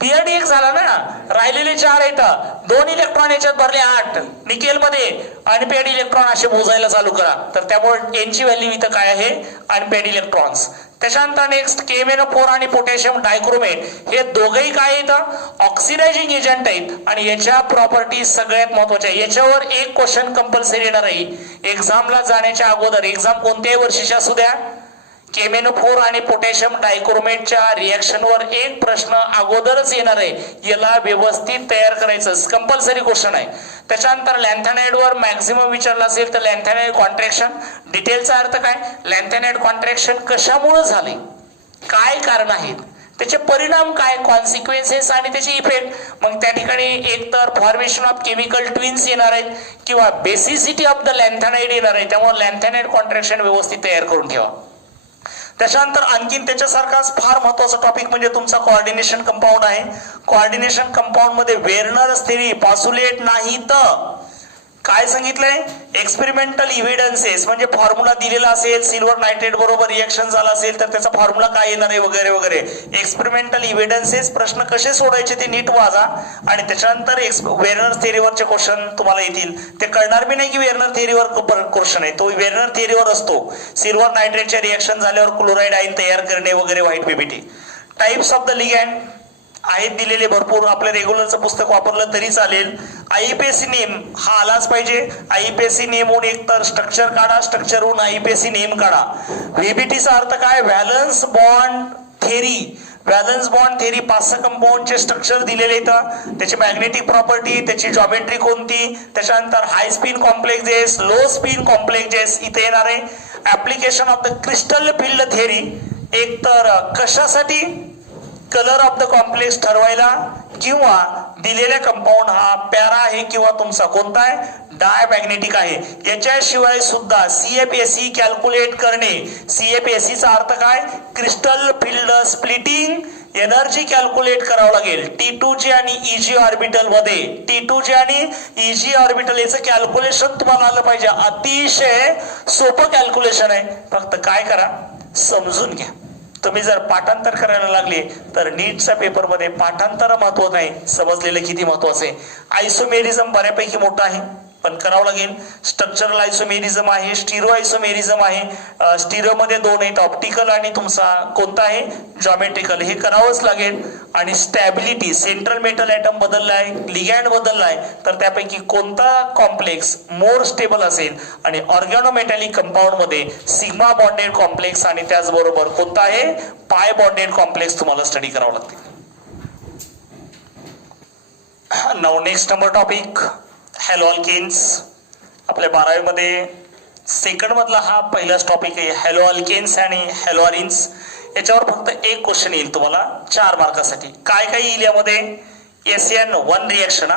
पेअर्ड 1 झाला ना, राहिलेले 4 येतात. 2 इलेक्ट्रॉन याच्यात भरले 8 निकेल मध्ये, अनपेअर्ड इलेक्ट्रॉन असे मोजायला चालू करा. तर त्यामुळे एनची व्हॅल्यू इथं काय आहे, अनपेअर्ड इलेक्ट्रॉन्स. त्याच्यानंतर नेक्स्ट KMnO4 आणि पोटॅशियम डायक्रोमेट, हे दोघेही काय येतं, ऑक्सिडायझिंग एजंट आहेत. आणि याच्या प्रॉपर्टीज सगळ्यात महत्वाच्या. याच्यावर एक क्वेश्चन कंपल्सरी येणार आहे एक्झामला जाण्याच्या अगोदर. एक्झाम कोणत्याही वर्षीच्या असू द्या, KMnO4 आणि पोटॅशियम डायक्रोमेटच्या रिएक्शनवर एक प्रश्न अगोदरच येणार आहे. याला व्यवस्थित तयार करायचं, कंपल्सरी क्वेश्चन आहे. त्याच्यानंतर लॅन्थेनाइड वर मॅक्झिमम विचारला असेल तर लॅन्थेनाइड कॉन्ट्रॅक्शन, डिटेलचा अर्थ काय, लॅन्थेनाइड कॉन्ट्रॅक्शन कशामुळे झाले, काय कारण आहेत, त्याचे परिणाम काय, कॉन्सिक्वेन्सेस आणि त्याचे इफेक्ट. मग त्या ठिकाणी एक तर फॉर्मेशन ऑफ केमिकल ट्विन्स येणार आहेत किंवा बेसिसिटी ऑफ द लॅन्थेनाइड येणार आहे. त्यामुळे लॅन्थेनाइड कॉन्ट्रॅक्शन व्यवस्थित तयार करून ठेवा. त्याच्यानंतर आणखीन त्याच्यासारखाच फार महत्वाचा टॉपिक म्हणजे तुमचा कोऑर्डिनेशन कंपाऊंड आहे. कोऑर्डिनेशन कंपाऊंड मध्ये वेर्नर्स थेरी, पॉस्युलेट नाही तर काय सांगितलंय? एक्सपेरिमेंटल इव्हिडन्सेस म्हणजे फॉर्म्युला दिलेला असेल, सिल्वर नायट्रेट बरोबर रिएक्शन झाला असेल तर त्याचा फॉर्म्युला काय येणार आहे वगैरे वगैरे. एक्सपेरिमेंटल इव्हिडन्सेस प्रश्न कसे सोडायचे ते नीट वाचा आणि त्याच्यानंतर वेर्नर थेअरीवरचे क्वेश्चन तुम्हाला येतील. ते कळणार बी नाही की वेर्नर थेअरीवर क्वेश्चन आहे. तो वेर्नर थेअरीवर असतो. सिल्वर नायट्रेटचे रिएक्शन झाल्यावर क्लोराईड आयन तयार करणे वगैरे white PPT. Types of the ligand आहेत दिलेले भरपूर. आपलं रेग्युलरचं पुस्तक वापरलं तरी चालेल. आयपीएसी नेम हा आलाच पाहिजे. आयपीएसी नेमहून एक तर स्ट्रक्चर काढा, स्ट्रक्चरहून आयपीएसी नेम काढा. व्हीबीटीचा अर्थ काय? Valence bond theory. Valence bond theory 5 कंपाऊंडचे स्ट्रक्चर दिलेले येतं. त्याची मॅग्नेटिक प्रॉपर्टी, त्याची जॉमेट्री कोणती, त्याच्यानंतर high spin complexes, low spin complexes इथे येणार आहे. Application of the crystal field theory एक तर कशासाठी? कलर ऑफ द कॉम्प्लेक्स ठरवायला किंवा दिलेला कंपाऊंड हा पॅरा आहे किंवा तुमचा कोणता आहे? डायमॅग्नेटिक आहे. याच्याशिवाय सुद्धा सीएफएसी कॅल्क्युलेट करणे. सीएफएसी चा अर्थ काय? Crystal field splitting energy calculate करावं लागेल. T2G आणि EG ऑर्बिटल मध्ये T2G आणि EG ऑर्बिटल याचं कॅल्क्युलेशन तुम्हाला आलं पाहिजे. अतिशय सोपं कॅल्क्युलेशन आहे. फक्त काय करा? समजून घ्या. तुम्ही जर पाठांतर करायला लागले तर नीटच्या पेपरमध्ये पाठांतर महत्व नाही, समजलेलं किती महत्वाचं आहे. आयसोमेरिझम बऱ्यापैकी मोठा आहे पण करावं लागेल. स्ट्रक्चरल आयसोमेरिझम आहे, स्टिरो आयसोमेरिझम आहे. स्टिरो मध्ये 2 आहेत, ऑप्टिकल आणि तुमचा कोणता आहे? जॉमेट्रिकल. हे करावंच लागेल. आणि स्टॅबिलिटी, सेंट्रल मेटल ॲटम बदललाय, लिगॅंड बदललाय तर त्यापैकी कोणता कॉम्प्लेक्स मोर स्टेबल असेल. आणि ऑर्गॅनोमेटॅलिक कंपाऊंड मध्ये सिग्मा बॉन्डेड कॉम्प्लेक्स आणि त्याचबरोबर कोणता आहे? पाय बॉन्डेड कॉम्प्लेक्स तुम्हाला स्टडी करावं लागते. Now next number topic haloalkanes. आपल्या 12वी मध्ये सेकंड मधला हा पहिलाच टॉपिक आहे. हॅलो अल्केन्स आणि हॅलो अरिन्स. याच्यावर फक्त एक क्वेश्चन येईल तुम्हाला 4 मार्कासाठी. काय काय येईल यामध्ये? SN1 reaction.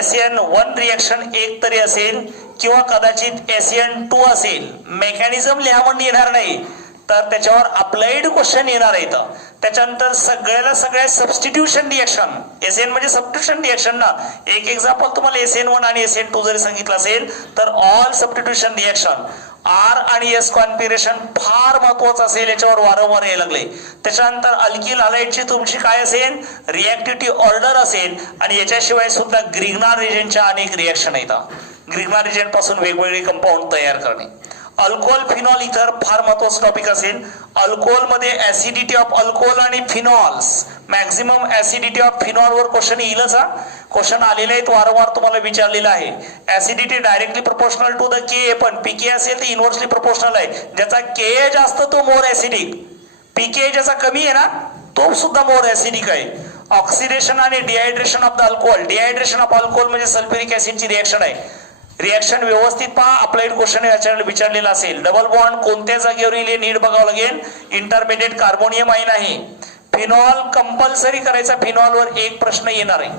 SN1 रिएक्शन एक तरी असेल किंवा कदाचित SN2 असेल. मेकॅनिझम लिहावं येणार नाही तर त्याच्यावर अप्लाइड क्वेश्चन येणार आहेत. त्याच्यानंतर सगळ्या सबस्टिट्यूशन रिएक्शन. SN म्हणजे सबस्टिट्यूशन रिएक्शन ना. एक एक्झाम्पल तुम्हाला SN1 आणि SN2 जरी सांगितलं असेल तर ऑल सबस्टिट्यूशन रिएक्शन. R आणि S कॉन्फिगरेशन फार महत्वाचं असेल, याच्यावर वारंवार यायला लागले. त्याच्यानंतर अल्किल हॅलाइडची तुमची काय असेल? रिएक्टिव्हिटी ऑर्डर असेल. आणि याच्याशिवाय सुद्धा ग्रिग्नार रिजनच्या अनेक रिएक्शन येतात. ग्रिग्नार रिजन पासून वेगवेगळे कंपाऊंड तयार करणे. अल्कोहोल फिनॉल इथर फार महत्वाचा टॉपिक असेल. अल्कोहोल मध्ये ऍसिडिटी ऑफ अल्कोहोल आणि phenols. Maximum acidity of phenol वर क्वेश्चन येईलच. हा क्वेश्चन आलेले आहेत, वारंवार तुम्हाला विचारलेला आहे. Acidity directly proportional to the K, पण पीके असेल तर इनव्हर्सली प्रोपोर्शनल आहे. ज्याचा के जास्त तो मोर ऍसिडिक, पीके ज्याचा कमी आहे ना तो सुद्धा मोर ऍसिडिक आहे. ऑक्सिडेशन आणि dehydration of the alcohol. Dehydration of alcohol म्हणजे सल्फ्युरिक ऍसिडची रिएक्शन आहे. रिएक्शन व्यवस्थित पहा. अप्लाइड क्वेश्चन याच्यावर विचारलेला असेल. डबल बॉन्ड कोणत्या जागेवर येईल नीट बघावं लागेल. इंटरमिडिएट कार्बोनियम आयन आहे. फिनॉल कंपल्सरी करायचा. फिनॉलवर एक प्रश्न येणार आहे.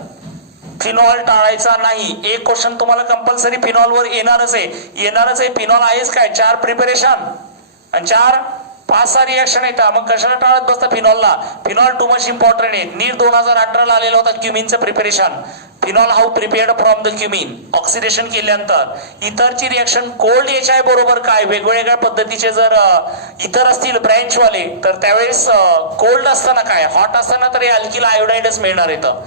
फिनॉल टाळायचा नाही. एक क्वेश्चन तुम्हाला कंपल्सरी फिनॉलवर येणारच आहे. फिनॉल आहेच काय? 4 प्रिपरेशन आणि 4-5 रिएक्शन येतात. मग कशाला टाळत बसता फिनॉलला? फिनॉल टू मच इम्पॉर्टंट आहे. नीट 2018 ला आलेला होता क्युमिनचं preparation. Phenol how prepared from the cumene. Oxidation केल्यानंतर इथरची रिएक्शन कोल्ड HI बरोबर काय? वेगवेगळ्या पद्धतीचे जर इतर असतील ब्रँच वाले तर त्यावेळेस कोल्ड असताना काय, हॉट असताना तर अल्किल आयोडाइडच मिळणार येतं.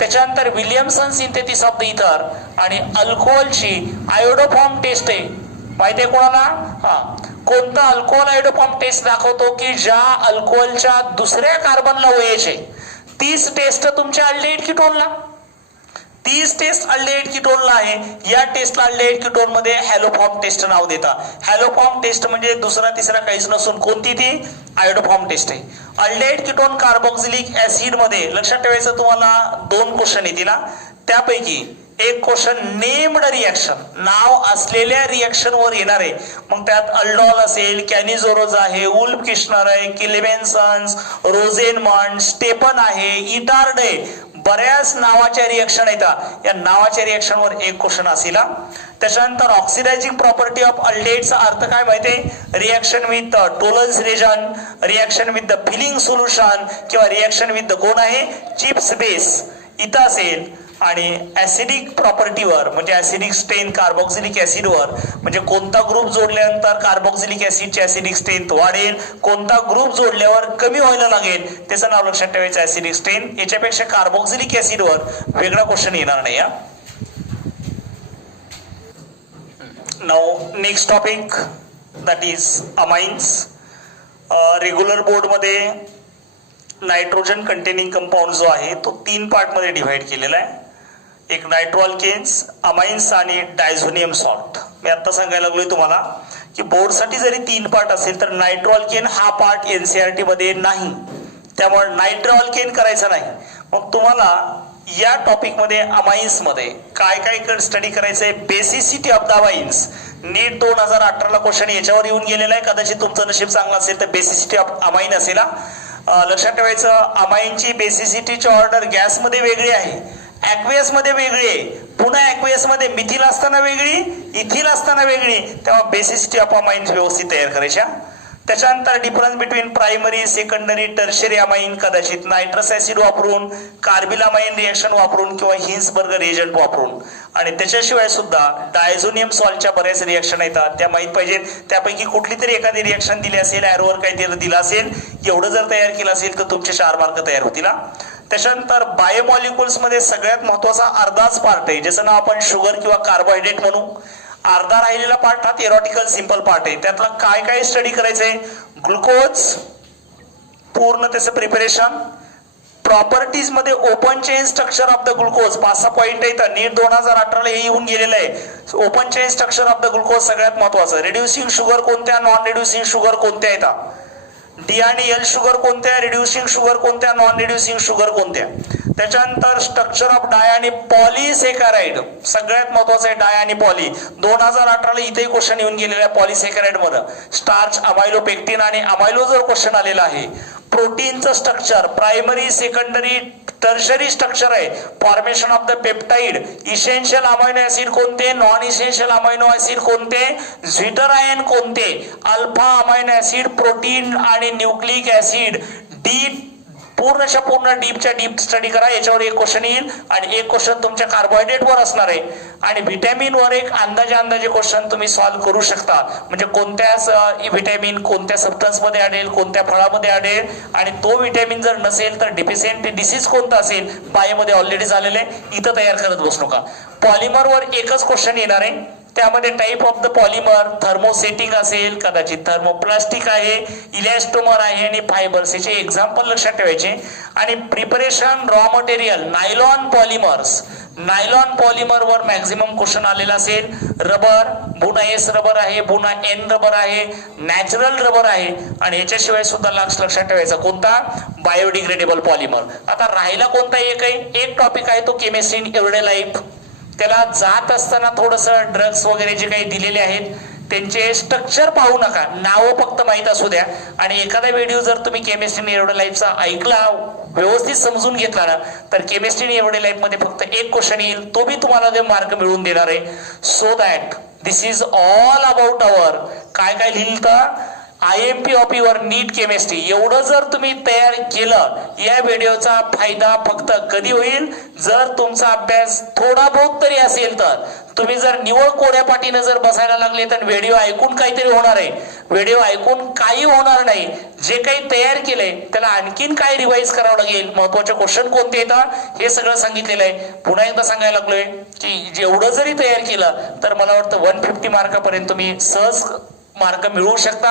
त्याच्यानंतर विलियमसन सिंथेसिस ऑफ द इथर आणि अल्कोहोलची आयोडोफॉर्म टेस्ट आहे. माहिती आहे कोणाला? कोणता अल्कोहोल आयोडोफॉर्म टेस्ट दाखवतो की ज्या अल्कोहोलच्या दुसऱ्या कार्बनला OH आहे. 30 टेस्ट तुमच्या अल्डेहाइड कीटोनला, 30 टेस्ट अल्डेहाइड कीटोनला आहे. या टेस्टला अल्डेहाइड कीटोन मध्ये हॅलोफॉर्म टेस्ट नाव देतात. हॅलोफॉर्म टेस्ट म्हणजे दुसरा तिसरा काहीच नसून कोणती ती? आयोडोफॉर्म टेस्ट आहे. अल्डेहाइड कीटोन कार्बोक्सिलिक ऍसिड मध्ये लक्षात ठेवायचं तुम्हाला 2 क्वेश्चन येतील. त्यापैकी एक क्वेश्चन नेम्ड रिएक्शन, नाव असलेल्या रिएक्शन वर येणार आहे. मग त्यात अल्डॉल असेल, कॅनिझोरोज आहे, वुल्फ किश्नर आहे, किलेमेन्सन्स, रोझेनमंड, स्टेपन आहे, इटार्ड आहे. बऱ्याच नावाच्या रिएक्शन येतात. या नावाच्या रिएक्शन वर एक क्वेश्चन असेल. त्याच्यानंतर ऑक्सिडायझिंग प्रॉपर्टी ऑफ अल्डेहाइडचा अर्थ काय माहितीये? Reaction with Tollens reagent, reaction with the Fehling solution किंवा रिएक्शन विथ द कोण आहे? चिप्स बेस इथं असेल. आणि ऍसिडिक प्रॉपर्टीवर म्हणजे ऍसिडिक स्ट्रेंथ कार्बोक्सिलिक ऍसिडवर म्हणजे कोणता ग्रुप जोडल्यानंतर कार्बोक्सिलिक ऍसिडची ऍसिडिक स्ट्रेंथ वाढेल, कोणता ग्रुप जोडल्यावर कमी व्हायला लागेल, त्याचं नाव लक्षात ठेवायचं ऍसिडिक स्ट्रेंथ. याच्यापेक्षा कार्बोक्सिलिक ऍसिडवर वेगळा क्वेश्चन येणार नाही. Now next topic that is amines. Regular बोर्डमध्ये नायट्रोजन कंटेनिंग कंपाऊंड जो आहे तो 3 पार्टमध्ये डिव्हाइड केलेला आहे. एक नायट्रो अल्केन्स, अमाइन्स आणि डायझोनियम सॉल्ट. मी आता सांगायला लागलोय तुम्हाला की बोर्डसाठी जरी 3 पार्ट असेल तर नायट्रो अल्केन हा पार्ट एनसीईआरटी मध्ये नाही, त्यामुळे नायट्रो अल्केन करायचं नाही. मग तुम्हाला या टॉपिकमध्ये अमाइन्स मध्ये काय काय स्टडी करायचंय, बेसिसिटी ऑफ द अमाइन्स. नीट 2018 ला क्वेश्चन याच्यावर येऊन गेलेला आहे. कदाचित तुमचं नशीब चांगलं असेल तर बेसिसिटी ऑफ अमाइन असेल. लक्षात ठेवायचं, अमाइनची बेसिसिटीची ऑर्डर गॅसमध्ये वेगळी आहे, ऍक्वेस मध्ये वेगळी आहे, पुन्हा ऍक्वेस मध्ये मिथिल असताना वेगळी, इथिल असताना वेगळी. तेव्हा बेसिसिटी ऑफ अमाइन व्यवस्थित तयार करायच्या. त्याच्यानंतर difference between primary, secondary, tertiary amine कदाचित नायट्रस ऍसिड वापरून, कार्बिल अमाइन रिएक्शन वापरून किंवा हिन्सबर्ग रिएजंट वापरून. आणि त्याच्याशिवाय सुद्धा डायझोनियम सॉल्टच्या बऱ्याच रिएक्शन येतात, त्या माहित पाहिजेत. त्यापैकी कुठली तरी एखादी रिएक्शन दिली असेल, ॲरोवर काहीतरी दिलं असेल, एवढं जर तयार केलं असेल तर तुमचे 4 मार्क तयार होतील. त्याच्यानंतर बायोमॉलिक्युल्स मध्ये सगळ्यात महत्वाचा अर्धाच पार्ट आहे, ज्याचं नाव आपण शुगर किंवा कार्बोहायड्रेट म्हणू. अर्धा राहिलेला पार्ट हा थिअरॉटिकल सिंपल पार्ट आहे. त्यातला काय काय स्टडी करायचंय, ग्लुकोज पूर्ण त्याचं प्रिपरेशन, प्रॉपर्टीज मध्ये open chain structure of the glucose 5-6 point आहेत. नीट 2018 ला हे येऊन गेलेलं आहे. Open chain structure of the glucose सगळ्यात महत्वाचं. रिड्युसिंग शुगर कोणत्या, नॉन रिड्युसिंग शुगर कोणत्या येतात, डी आणि एल शुगर कोणत्या, रिड्युसिंग शुगर कोणत्या, नॉन रिड्युसिंग शुगर कोणत्या. त्याच्यानंतर स्ट्रक्चर ऑफ डाय आणि पॉलिसेकॅराइड सगळ्यात महत्वाचं आहे. डाय आणि पॉली 2018 ला इथेही क्वेश्चन येऊन गेलेला आहे. पॉलिसेकॅराइड मध्ये स्टार्च, अमायलोपेक्टिन आणि अमायलो जर क्वेश्चन आलेला आहे. प्रोटीनचं structure primary, secondary, tertiary structure आहे. Formation of the peptide, essential amino acid कोणते, नॉन इसेन्शियल अमायनो ऍसिड कोणते, झ्विटर आयन कोणते, अल्फा अमायनो ऍसिड, प्रोटीन आणि न्यूक्लिक ऍसिड. डीप पूर्णच्या पूर्ण डीपच्या डीप स्टडी करा. याच्यावर एक क्वेश्चन येईल आणि एक क्वेश्चन तुमच्या कार्बोहायड्रेट वर असणार आहे. आणि व्हिटॅमिन वर एक अंदाजे क्वेश्चन तुम्ही सॉल्व्ह करू शकता. म्हणजे कोणत्या व्हिटॅमिन कोणत्या सबस्टन्स मध्ये आढळेल, कोणत्या फळामध्ये आढळेल, आणि तो व्हिटॅमिन जर नसेल तर डिफिशियंट डिसीज कोणता असेल, बायोमध्ये ऑलरेडी झालेलं आहे, इथं तयार करत बसू नका. पॉलिमर वर एकच क्वेश्चन येणार आहे. त्यामध्ये type of the polymer, thermosetting असेल, कदाचित थर्मोप्लास्टिक आहे, इलॅस्टोमर आहे आणि फायबर्स. याचे एक्झाम्पल लक्षात ठेवायचे. आणि preparation raw material nylon polymers. Nylon polymer वर मॅक्झिमम क्वेश्चन आलेला असेल. रबर, बुना एस रबर आहे, बुना एन रबर आहे, नॅचरल रबर आहे. आणि याच्याशिवाय सुद्धा लक्षात ठेवायचा कोणता, बायोडिग्रेडेबल पॉलिमर. आता राहिला कोणता एक आहे, एक टॉपिक आहे तो केमिस्ट्री इन एव्हरीडे लाईफ. त्याला जात असताना थोडस ड्रग्स वगैरे जे काही दिलेले आहेत त्यांचे स्ट्रक्चर पाहू नका, नावं फक्त माहीत असू द्या. आणि एखादा व्हिडिओ जर तुम्ही केमिस्ट्री इन एव्हरीडे लाईफचा ऐकला, व्यवस्थित समजून घेतला ना, तर केमिस्ट्री इन एव्हरीडे लाईफ मध्ये फक्त एक क्वेश्चन येईल, तो बी तुम्हाला मार्क मिळवून देणार आहे. So that this is all about our काय काय लिहिलं तर IMP of your NEET chemistry. एवढं जर तुम्ही तयार केलं, या व्हिडिओचा फायदा फक्त कधी होईल, जर तुमचा अभ्यास थोडा बहुत तरी असेल तर. तुम्ही जर निवळ कोड्या पाठीनं जर बसायला लागले तर व्हिडिओ ऐकून काहीतरी होणार आहे, व्हिडिओ ऐकून काही होणार नाही. जे काही तयार केलंय त्याला आणखीन काय रिवाइज करावं लागेल, महत्वाचे क्वेश्चन कोणते येतात हे सगळं सांगितलेलं आहे. पुन्हा एकदा सांगायला लागलोय की जेवढं जरी तयार केलं तर मला वाटतं 150 मार्कापर्यंत तुम्ही सहज मार्क मिळवू शकता.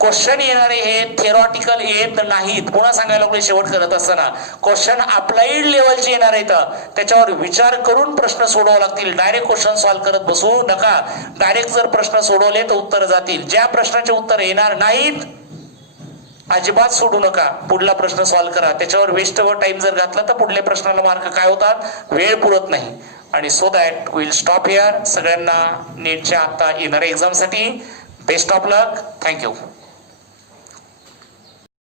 क्वेश्चन येणारे हे थिअरॉटिकल येत नाहीत. पुन्हा सांगायला लागले शेवट करत असताना, क्वेश्चन अप्लाइड लेवलचे येणार आहेत. त्याच्यावर विचार करून प्रश्न सोडवावे लागतील. डायरेक्ट क्वेश्चन सॉल्व्ह करत बसू नका. डायरेक्ट जर प्रश्न सोडवले तर उत्तर जातील. ज्या प्रश्नाचे उत्तर येणार नाहीत अजिबात सोडू नका, पुढला प्रश्न सॉल्व्ह करा. त्याच्यावर वेस्ट व टाइम जर घातला तर पुढल्या प्रश्नाला मार्क काय होतात, वेळ पुरत नाही. आणि so that will stop here. सगळ्यांना नीटच्या आता येणाऱ्या एक्झामसाठी बेस्ट ऑफ लक. थँक्यू.